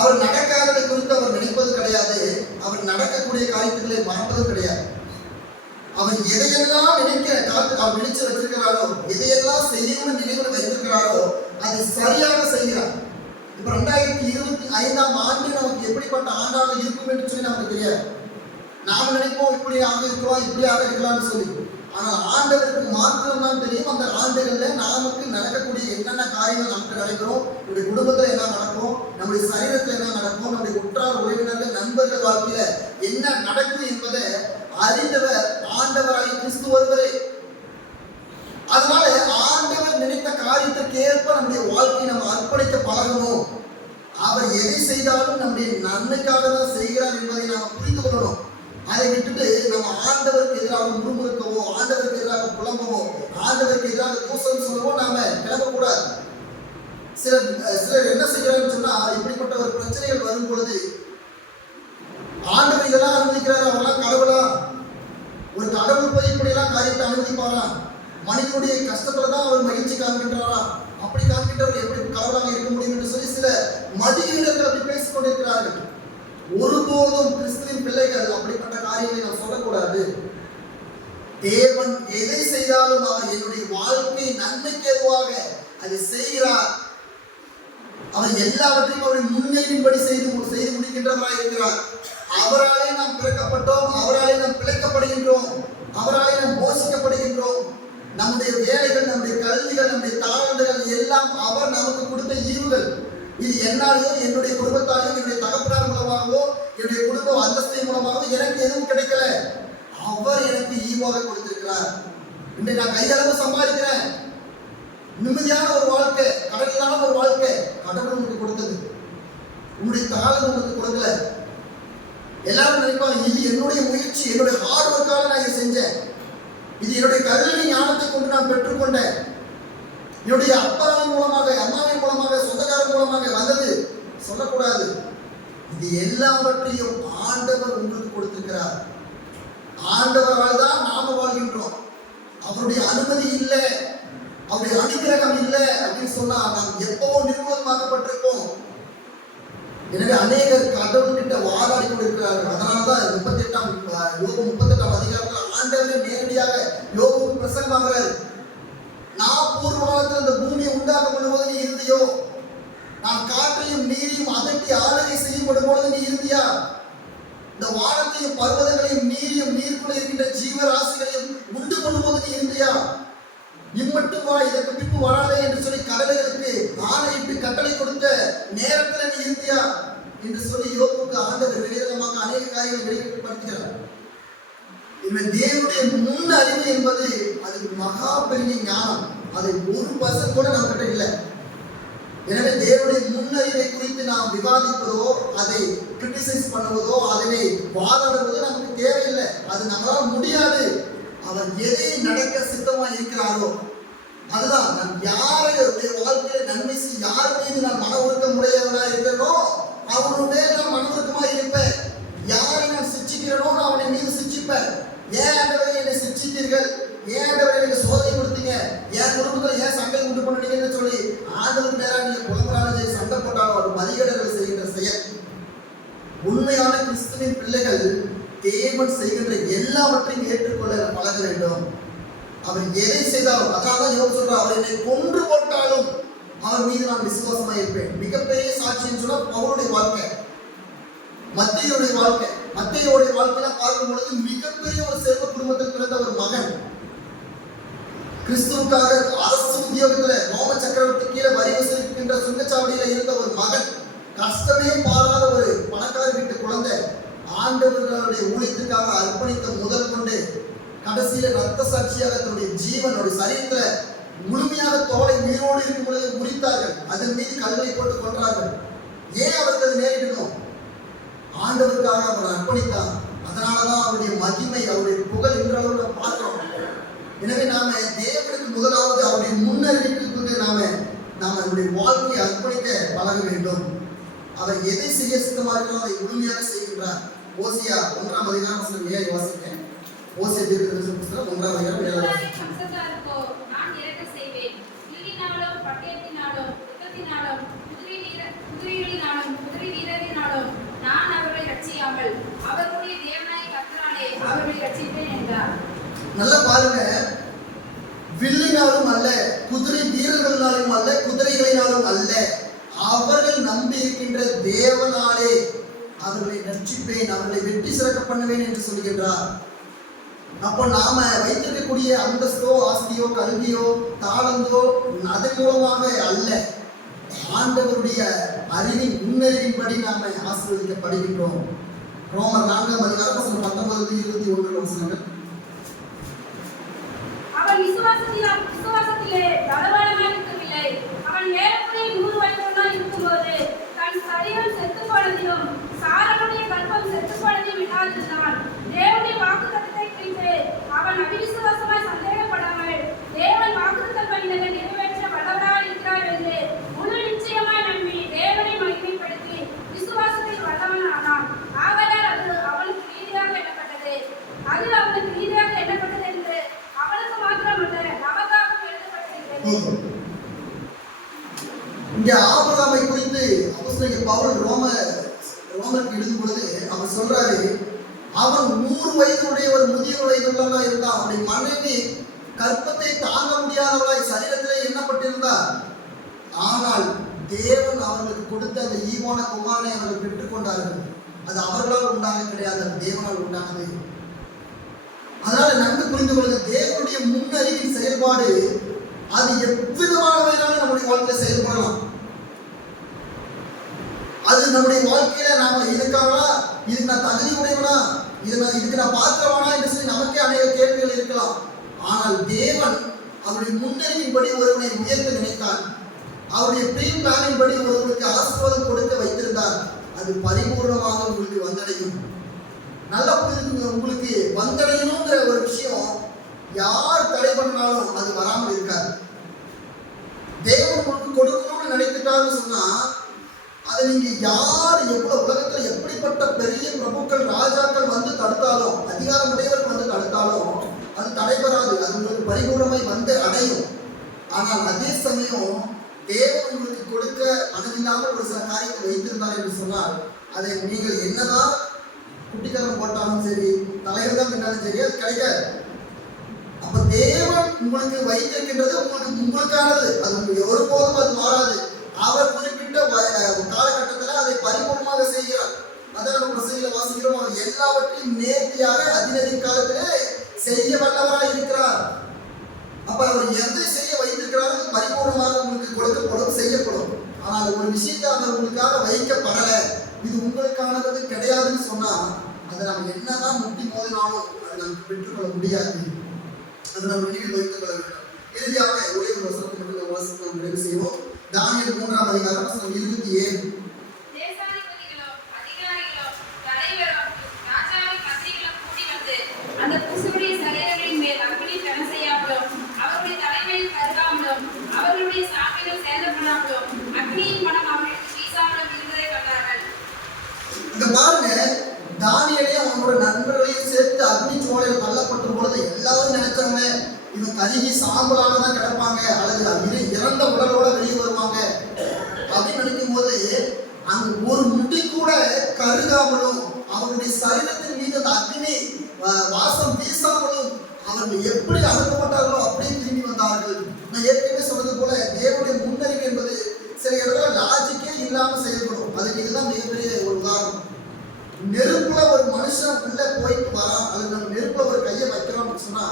அவர் நடக்காததை குறித்து அவர் நினைப்பது கிடையாது. அவர் நடக்கக்கூடிய காரியங்களை மறப்பதும் கிடையாது. அவர் எதையெல்லாம் அவர் நினைச்சு வச்சிருக்கிறாரோ, எதையெல்லாம் செய்யணும்னு நினைவு வைத்திருக்கிறாரோ அதை சரியாக செய்கிறார். இப்ப 2025ஆம் ஆண்டு நமக்கு எப்படிப்பட்ட ஆண்டாக இருக்கும் என்று சொல்லி நமக்கு தெரியாது. நாம நினைப்போம் இப்படியாக இருக்கலாம், இப்படியாக இருக்கலாம்னு சொல்லி. ஆனால் ஆண்டவருக்கு மாத்திரம் தான் தெரியும் அந்த ஆண்டுகள்ல நமக்கு நடக்கக்கூடிய என்னென்ன காரியங்கள் நமக்கு நடக்கிறோம், நம்முடைய குடும்பத்துல என்ன நடக்கும், நம்முடைய சரீரத்துல என்ன நடக்கும், நம்முடைய உற்றார் உறவினர்கள் நண்பர்கள் வாழ்க்கையில என்ன நடக்கும் என்பதை அறிந்தவர் ஆண்டவராகிய கிறிஸ்து ஒருவரே. அதனால ஆண்டவர் நினைத்த காரியத்திற்கு ஏற்ப நம்முடைய வாழ்க்கையை நம்ம அர்ப்பணிக்க பழகணும். அவர் எதை செய்தாலும் நம்முடைய நன்மைக்காக தான் செய்கிறார் என்பதை நாம் புரிந்து கொள்ளணும். அதை விட்டுட்டு நம்ம ஆண்டவருக்கு எதிராக முறுமுறுக்கவோ, ஆண்டவருக்கு எதிராக புலம்பவோ, ஆண்டவருக்கு எதிராக தூசம் சொல்லவோ நாம கிளம்பக்கூடாது. சிலர் என்ன செய்கிறான்னு சொன்னா, இப்படிப்பட்ட ஒரு பிரச்சனைகள் வரும் பொழுது ஆண்டவர் இதெல்லாம் அனுமதிக்கிறாரு, அவரெல்லாம் கடவுளா, ஒரு கடவுள் போய் இப்படி எல்லாம் காரியத்தை அனுமதிப்பாரா, மனிதனுடைய கஷ்டத்துல தான் அவர் மகிழ்ச்சி காண்கின்றாரா, அப்படி காண்கின்றவர் எப்படி கடவுளாக இருக்க முடியும் என்று சொல்லி சில மதியீனர்கள் அப்படி பேசிக் கொண்டிருக்கிறார்கள். ஒருபோதும் கிறிஸ்துவின் பிள்ளைகள் அப்படிப்பட்ட காரியங்களை நாம் சொல்லக்கூடாது. தேவன் எதை செய்தாலும் அவர் என்னுடைய வாழ்க்கை நன்மைக்கு எதுவாக அதை செய்கிறார். அவர் எல்லாவற்றையும் அவருடைய முன்னேறின்படி செய்து முடிக்கின்றவராக இருக்கிறார். அவராலே நாம் பிறக்கப்பட்டோம், அவராலே நாம் பிழைக்கப்படுகின்றோம், அவராலே நாம் போஷிக்கப்படுகின்றோம். நம்முடைய வேலைகள், நம்முடைய கல்விகள், நம்முடைய தாளந்துகள் எல்லாம் அவர் நமக்கு கொடுத்த ஈவுகள். இது என்னாலேயோ, என்னுடைய குடும்பத்தாலேயோ, என்னுடைய தகப்பனார் மூலமாகவோ, என்னுடைய குடும்ப அந்தஸ்தை மூலமாகவோ எனக்கு எதுவும் கிடைக்கல. அவர் எனக்கு ஈவாக கொடுத்திருக்கிறார். இன்றைக்கு நான் கையளவு சம்பாதிக்கிறேன், நிம்மதியான ஒரு வாழ்க்கை, கடலிலான ஒரு வாழ்க்கை கடவுள் உங்களுக்கு கொடுத்தது. உங்களுடைய தாளம் உங்களுக்கு கொடுக்கல. எல்லாரும் நினைப்பாங்க இது என்னுடைய முயற்சி, என்னுடைய ஹார்ட் ஒர்க்காக நான் இதை செஞ்சேன், இது என்னுடைய கல்வி ஞானத்தை கொண்டு நான் பெற்றுக்கொண்டேன், என்னுடைய அப்பாவின் மூலமாக, அம்மாவின் மூலமாக, சொந்தக்காரன் மூலமாக வந்தது சொல்லக்கூடாது. இது எல்லாவற்றையும் ஆண்டவர் உங்களுக்கு கொடுத்திருக்கிறார். ஆண்டவரால் தான் நாம வாழ்கின்றோம். அவருடைய அனுமதி இல்லை, அவருடைய அனுகிரகம் இல்லை அப்படின்னு சொன்னா நாம் எப்பவோ நிர்மூலமாக்கப்பட்டிருப்போம். எனவே அநேகர் கடவுள்கிட்ட வாதாடி கொண்டிருக்கிறார்கள். அதனாலதான் 38ஆம் அதிகாரத்தில் ஆண்டவர் நேரடியாக யோபுக்கு பிரசங்கமாகிறார். நான் பூர்வகாலத்தில் இந்த பூமியை உண்டாக்க பண்ணும்போது நீ இருந்தியோ, நான் காற்றையும் நீரையும் அதட்டி ஆளுகை செய்யப்படும் பொழுது நீ இருந்தியா, இந்த வானத்தையும் பர்வதங்களையும் நீரையும் நீருக்குள்ள இருக்கின்ற ஜீவராசிகளையும் உண்டு பண்ணும்போது நீ இருந்தியா, இம்மட்டும் வா, இதற்கு பின்பு வராதே என்று சொல்லி கடலைகளுக்கு ஆணையிட்டு கட்டளை கொடுத்த நேரத்தில் நீ இருந்தியா என்று சொல்லி யோபுக்கு ஆண்டவர் வெளியிடமாக அநேக காரியங்களை வெளிப்படுத்துகிறார். இவன் தேவனுடைய முன் அறிவு என்பது அது மகா பெரிய ஞானம். அது 1% கூட நம்மகிட்ட இல்லை. எனவே தேவனுடைய முன்னறிவை குறித்து நாம் விவாதிப்பதோ, அதை கிரிட்டிசைஸ் பண்ணுவதோ, அதனை வாதாடுவதோ நமக்கு தேவையில்லை. அது நம்மளால் முடியாது. அவர் எதை நடக்க சித்தமா இருக்கிறாரோ அதுதான். நான் யாருடைய வாழ்க்கையில நன்மை செய்ய, யார் மீது நான் மன ஒழுக்கம் உடையவனா இருக்கிறனோ அவனுடைய நான் மன ஒழுக்கமா இருப்பேன். யாரை நான் சிச்சிக்கிறனோ நான் அவனை மீது சிச்சிப்பேன். ஏன் ஆண்டவரே என்னை சிச்சித்தீர்கள், ஏன் ஆண்டவரே எனக்கு சோதனை கொடுத்தீங்க, என் குடும்பத்தில் ஏன் சண்டை உண்டு பண்ணுறீங்கன்னு சொல்லி ஆண்டவர் நேரம் நீங்க குழந்தைனாலும் சண்டை போட்டாலும் அவர் மதிகேடுகள் செய்கின்ற செயல். உண்மையான கிறிஸ்துவின் பிள்ளைகள் தேவன் செய்கின்ற எல்லாவற்றையும் ஏற்றுக்கொள்ள பழக வேண்டும். அவர் எதை செய்தாலும், அதனால்தான் யோபு சொல்றார், அவர் என்னை கொன்று போட்டாலும் அவர் மீது நான் விசுவாசமா இருப்பேன். மிகப்பெரிய சாட்சின்னு சொன்னா அவருடைய வாழ்க்கை, மத்தேயுடைய வாழ்க்கை. மத்தேயுடைய வாழ்க்கையில பார்க்கும் பொழுது மிகப்பெரிய ஒரு செல்வ குடும்பத்தில் பிறந்த ஒரு மகன், கிறிஸ்துவுக்காக அரசு உத்தியோகத்துல ரோம சக்கர சக்கரவர்த்தி கீழே வரி வசூலிக்கின்ற சுங்கச்சாவடியில இருந்த ஒரு மகன், கஷ்டமே பாராத ஒரு பணக்கார வீட்டு குழந்தை, ஆண்டவர்களுடைய ஊழியத்துக்காக அர்ப்பணித்த முதல் கொண்டு கடைசியில ரத்த சாட்சியாக தன்னுடைய ஜீவனுடைய சரீரத்துல முழுமையாக தோலை உயிரோடு இருக்கும் பொழுது முறித்தார்கள். அதன் மீது கல்லை போட்டு கொன்றார்கள். ஏன் அவருக்கு அது நேரிடணும்? ஆண்டவருக்காக அவர் அர்ப்பணித்தார். அதனாலதான் அவருடைய மகிமை, அவருடைய புகழ் இன்றளவு நாம் பார்க்கிறோம். எனவே நாம தேவனுக்கு முதலாவது அவருடைய முன்னறிவிப்புக்கு நாம நம்முடைய வாழ்க்கையை அர்ப்பணிக்க பழக வேண்டும். அவர் எதை செய்ய சித்தமாக இருக்கிறோம் அதை முழுமையாக செய்கின்றார். ஓசியா 1ஆம் அதிகாரம் 7 வாசிக்கிறேன். ஓசியா தீர்க்கதரிசன புத்தகம் 1ஆம் அதிகாரம் 7 வாசிக்கிறேன். நான் இறக்க செய்வேன். இடியினாலும் பட்டயத்தினாலும் யுத்தத்தினாலும் குதிரைகளினாலும் குதிரை வீரரினாலும் நான் அவர்களை ரட்சியாமல் அவர்களுடைய தேவனாய் கர்த்தராலே அவர்களை ரட்சிப்பேன் என்றார். நல்லா பாருங்க, வில்லினாலும் அல்ல, குதிரை வீரர்களினாலும் அல்ல, குதிரைகளினாலும் அல்ல, அவர்கள் நம்பி இருக்கின்ற தேவனாலே அவர்களை ரட்சிப்பேன், அவர்களை வெற்றி சிறக்க பண்ணுவேன் என்று சொல்கின்றார். அப்போ நாம வைத்திருக்கக்கூடிய அந்தஸ்தோ ஆஸ்தியோ கல்வியோ தாளந்தோ அதன் மூலமாக அல்ல, ஆண்டவருடைய அறிவின் முன்னறிவின்படி நாம ஆசீர்வதிக்கப்படுகின்றோம். ரோமர் 4ஆம் அதிகாரம் 19-21 வசனங்கள். அவன் விசுவாசத்திலே பலவானாக இருக்கவில்லை. அவன் ஏறக்குறைய 100 வயதுள்ளவனாய் இருக்கும்போது தன் சரீரம் செத்து போனதிலும் சாராளுடைய கர்ப்பம் செத்து போனதையும் இல்லாதிருந்தான். தேவனுடைய வாக்குத்தத்தத்தை குறித்து அவன் அவிசுவாசமாய் சந்தேகப்படாமல் தேவன் வாக்குத்தத்தம் பண்ணினதை நிறைவேற்ற வல்லவராய் இருக்கிறார் என்று முழு நிச்சயமாய் நம்பி தேவனை மகிமைப்படுத்தி விசுவாசத்தில் வல்லவனானான். ஆகையால் அது அவனுக்கு நீதியாக எண்ணப்பட்டது. அது அவனுக்கு நீதியாக எண்ணப்பட்டது என்று அவனுக்கு மாத்திரமல்ல நமக்காகவும் எழுதப்பட்டிருக்கிறது. இங்கே ஆபிரகாமை குறித்து அப்போஸ்தலன் பவுல் ரோமருக்கு எழுதும் பொழுது அவர் சொல்றாரு, அவன் 100 வயதுடைய ஒரு முதியோர் வயதுள்ளவனா இருந்தான். அவனுடைய மனைவி கர்ப்பத்தை தாங்க முடியாதவளாய் சரீரத்திலே எண்ணப்பட்டிருந்தார். ஆனால் தேவன் அவர்களுக்கு கொடுத்த அந்த ஈவான குமாரனை அவர்கள் பெற்றுக்கொண்டார்கள். அது அவர்களால் உண்டானது கிடையாது, அது தேவனால் உண்டானது. அதனால நன்கு புரிந்து கொள்ளுங்க, தேவனுடைய முன்னறிவின் செயல்பாடு அது எவ்விதமான வேணாலும் நம்முடைய வாழ்க்கையில செயல்படலாம். அது நம்முடைய வாழ்க்கையில நாம இதுக்காகவா, இதுக்கு நான் தகுதி உடையவனா, இதுக்கு நான் பாத்திரவானா என்று சொல்லி நமக்கே அநேக கேள்விகள் இருக்கலாம். ஆனால் தேவன் அவருடைய முன்னறிவின்படி ஒருவனை உயர்த்த நினைத்தார். அவருடைய ப்ரீ பிளானின் படி ஒருவருக்கு ஆசீர்வாதம் கொடுக்க வைத்திருந்தார். அது பரிபூர்ணமாக உங்களுக்கு வந்தடையும். நல்லா புரிஞ்சுங்க, உங்களுக்கு வந்தடையணுங்கிற ஒரு விஷயம் யார் தடை பண்ணாலும் அது வராமல் இருக்காது. தேவன் உங்களுக்கு கொடுக்கணும்னு நினைத்துட்டாருன்னு சொன்னா அதை நீங்க யார் எவ்வளவு உலகத்துல எப்படிப்பட்ட பெரிய பிரபுக்கள் ராஜாக்கள் வந்து தடுத்தாலும், அதிகாரம் உடையவர்கள் வந்து தடுத்தாலும் அது தடைபெறாது. அது உங்களுக்கு பரிபூர்ணமாய் வந்து அடையும். ஆனால் அதே சமயம் தேவன் உங்களுக்கு கொடுக்க மனதில்லாமல் ஒரு சில காரியத்தை வைத்திருந்தார் என்று சொன்னால் அதை நீங்கள் என்னதான் குட்டிக்காரம் போட்டாலும் சரி, தலைவர் தான் பின்னாலும் சரி, அது கிடைக்காது. அப்ப தேவன் உங்களுக்கு வைத்திருக்கின்றது உங்களுக்கானது. அது உங்களுக்கு ஒருபோதும் அது மாறாது. அவர் குறிப்பிட்ட காலகட்டத்தில் அதை பரிபூர்ணமாக செய்கிறார். அதான் நம்ம பிரசையில வாசிக்கிறோம், அவர் எல்லாவற்றையும் நேர்த்தியாக அதிநதி காலத்திலே செய்ய வல்லவராக இருக்கிறார். அப்ப அவர் எதை செய்ய வைத்திருக்கிறார் அது பரிபூர்ணமாக உங்களுக்கு கொடுக்கப்படும், செய்யப்படும். ஆனால் ஒரு விஷயத்தை அவர் உங்களுக்காக வைக்கப்படல, இது உங்களுக்கானது கிடையாதுன்னு சொன்னா அதை நம்ம என்னதான் முட்டி மோதினாலும் அதை நமக்கு பெற்றுக்கொள்ள முடியாது. அதை நம்ம நினைவில் வைத்துக் கொள்ள வேண்டும். இறுதியாக ஒரே ஒரு வசனத்தை மட்டும் நம்ம வாசித்து நாம் நிறைவு செய்வோம். தானியேல் 3ஆம் அதிகாரம் 27. அந்த புசுடைய சரீரங்களின் மேல் அக்கினி தன செய்யாமலும் அவருடைய தலைமையில் கருகாமலும் அவர்களுடைய சாமிகள் சேதப்படாமலும் அக்னியின் மனம் அவர்களுக்கு வீசாமலும் இருந்ததை கண்டார்கள். இந்த பாருங்க, தானியேலையும் அவனோட நண்பர்களையும் சேர்த்து அக்னி சோலையில் தள்ளப்பட்ட பொழுது எல்லாரும் நினைச்சாங்க இவன் கருகி சாம்பலாக தான் கிடப்பாங்க அல்லது இறந்த உடலோட வெளியே வருவாங்க அப்படின்னு நினைக்கும் போது அங்கு ஒரு முடி கூட கருகாமலும் அவருடைய சரீரத்தின் மீது அந்த அக்னி வாசம் வீசாமலும் அவர்கள் எப்படி அனுப்பப்பட்டார்களோ அப்படியே திரும்பி வந்தார்கள். நான் ஏற்கனவே சொன்னது போல தேவனுடைய முன்னறிவு என்பது சில இடத்துல லாஜிக்கே இல்லாம செயல்படும். அதுக்கு இதுதான் மிகப்பெரிய ஒரு உதாரணம். நெருப்புல ஒரு மனுஷன் உள்ள போயிட்டு வரான் அல்லது நம்ம நெருப்புல ஒரு கையை வைக்கிறோம் சொன்னா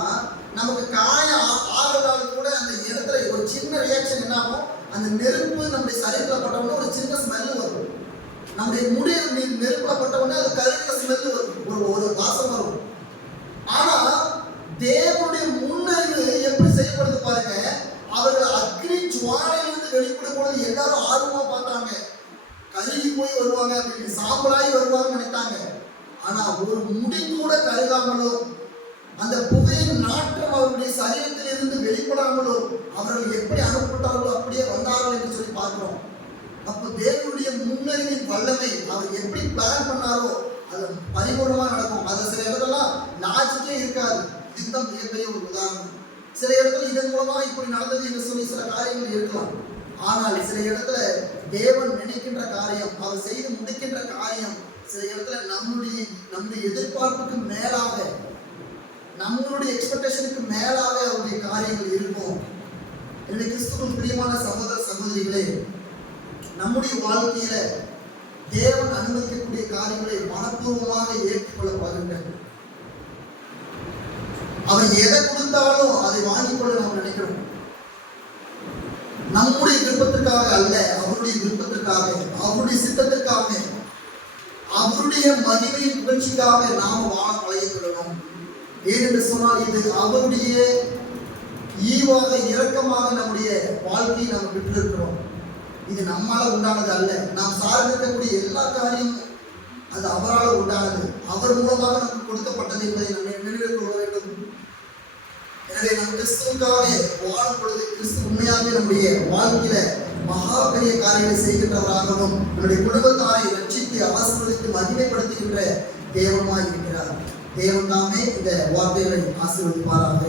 நமக்கு காயம் ஆகிறதால கூட அந்த இடத்துல ஒரு சின்ன ரியாக்ஷன் என்ன ஆகும், அந்த நெருப்பு நம்முடைய சரீரத்தில் பட்டவுடனே ஒரு சின்ன ஸ்மெல் வரும். நம்முடைய முடி நெருப்புல பட்டவுடனே அது கருகிற ஸ்மெல் வரும், ஒரு வாசம் வரும். ஆனா தேவனுடைய முன்னறிவு எப்படி செய்யப்படுது பாருங்க. அவர்கள் அக்னி ஜுவாலையிலிருந்து வெளிப்படும் பொழுது எல்லாரும் ஆர்வமா பார்த்தாங்க. கருகி போய் வருவாங்க அப்படின்னு, சாம்பலாகி வருவாங்கன்னு நினைத்தாங்க. ஆனா ஒரு முடி கூட கருகாமலோ அந்த புகையின் நாற்றம் அவருடைய சரீரத்தில் இருந்து வெளிப்படாமலோ அவர்கள் எப்படி அனுப்பப்பட்டார்களோ அப்படியே வந்தார்கள் என்று சொல்லி பார்க்கிறோம். அப்போ தேவனுடைய முன்னறிவின் வல்லமை அவர் எப்படி பிளான் பண்ணாரோ அது பரிபூர்ணமா நடக்கும். அது சில இடத்துலாம் லாஜிக்கே இருக்காது. இதுதான் மிகப்பெரிய ஒரு உதாரணம். சில இடத்துல இதன் மூலமா இப்படி நடந்தது என்று சொல்லி சில காரியங்கள் இருக்கலாம். ஆனால் சில இடத்துல தேவன் நினைக்கின்ற காரியம், அவர் செய்து முடிக்கின்ற காரியம் சில இடத்துல நம்முடைய எதிர்பார்ப்புக்கு மேலாக, நம்மளுடைய எக்ஸ்பெக்டேஷனுக்கு மேலாக அவருடைய காரியங்கள் இருக்கும். என்னுடைய கிறிஸ்துவின் பிரியமான சகோதர சகோதரிகளே, நம்முடைய வாழ்க்கையில தேவன் அனுமதிக்கக்கூடிய காரியங்களை மனப்பூர்வமாக ஏற்றுக்கொள்ள பாருங்கள். அவர் எதை கொடுத்தாலும் அதை வாங்கிக் கொள்ள நாம் நினைக்கிறோம். நம்முடைய விருப்பத்திற்காக அல்ல, அவருடைய விருப்பத்திற்காக, அவருடைய சித்தத்திற்காக, அவருடைய மகிமையின் புகழ்ச்சிக்காக நாம் வாழ பழகிக்கொள்ளணும். ஏனென்று சொன்னால் இது அவருடைய ஈவாக இரக்கமாக நம்முடைய வாழ்க்கையை நாம் பெற்றிருக்கிறோம். இது நம்மால உண்டானது அல்ல. நாம் சார்ந்திருக்கக்கூடிய எல்லா காரியமும் அது அவரால் உண்டானது, அவர் மூலமாக நமக்கு கொடுக்கப்பட்டது என்பதை நம்ம நினைவில் கொள்ள வேண்டும். எனவே நம் கிறிஸ்துவுக்காக வாழும் பொழுது கிறிஸ்து உண்மையாகவே நம்முடைய வாழ்க்கையில மகா பெரிய காரியங்களை செய்கின்றவராகவும் நம்முடைய குடும்பத்தாரை ரட்சித்து ஆசீர்வதித்து மகிமைப்படுத்துகின்ற தேவனாய் இருக்கிறார். தேவன் தாமே இந்த வார்த்தைகளை ஆசீர்வதிப்பாராக.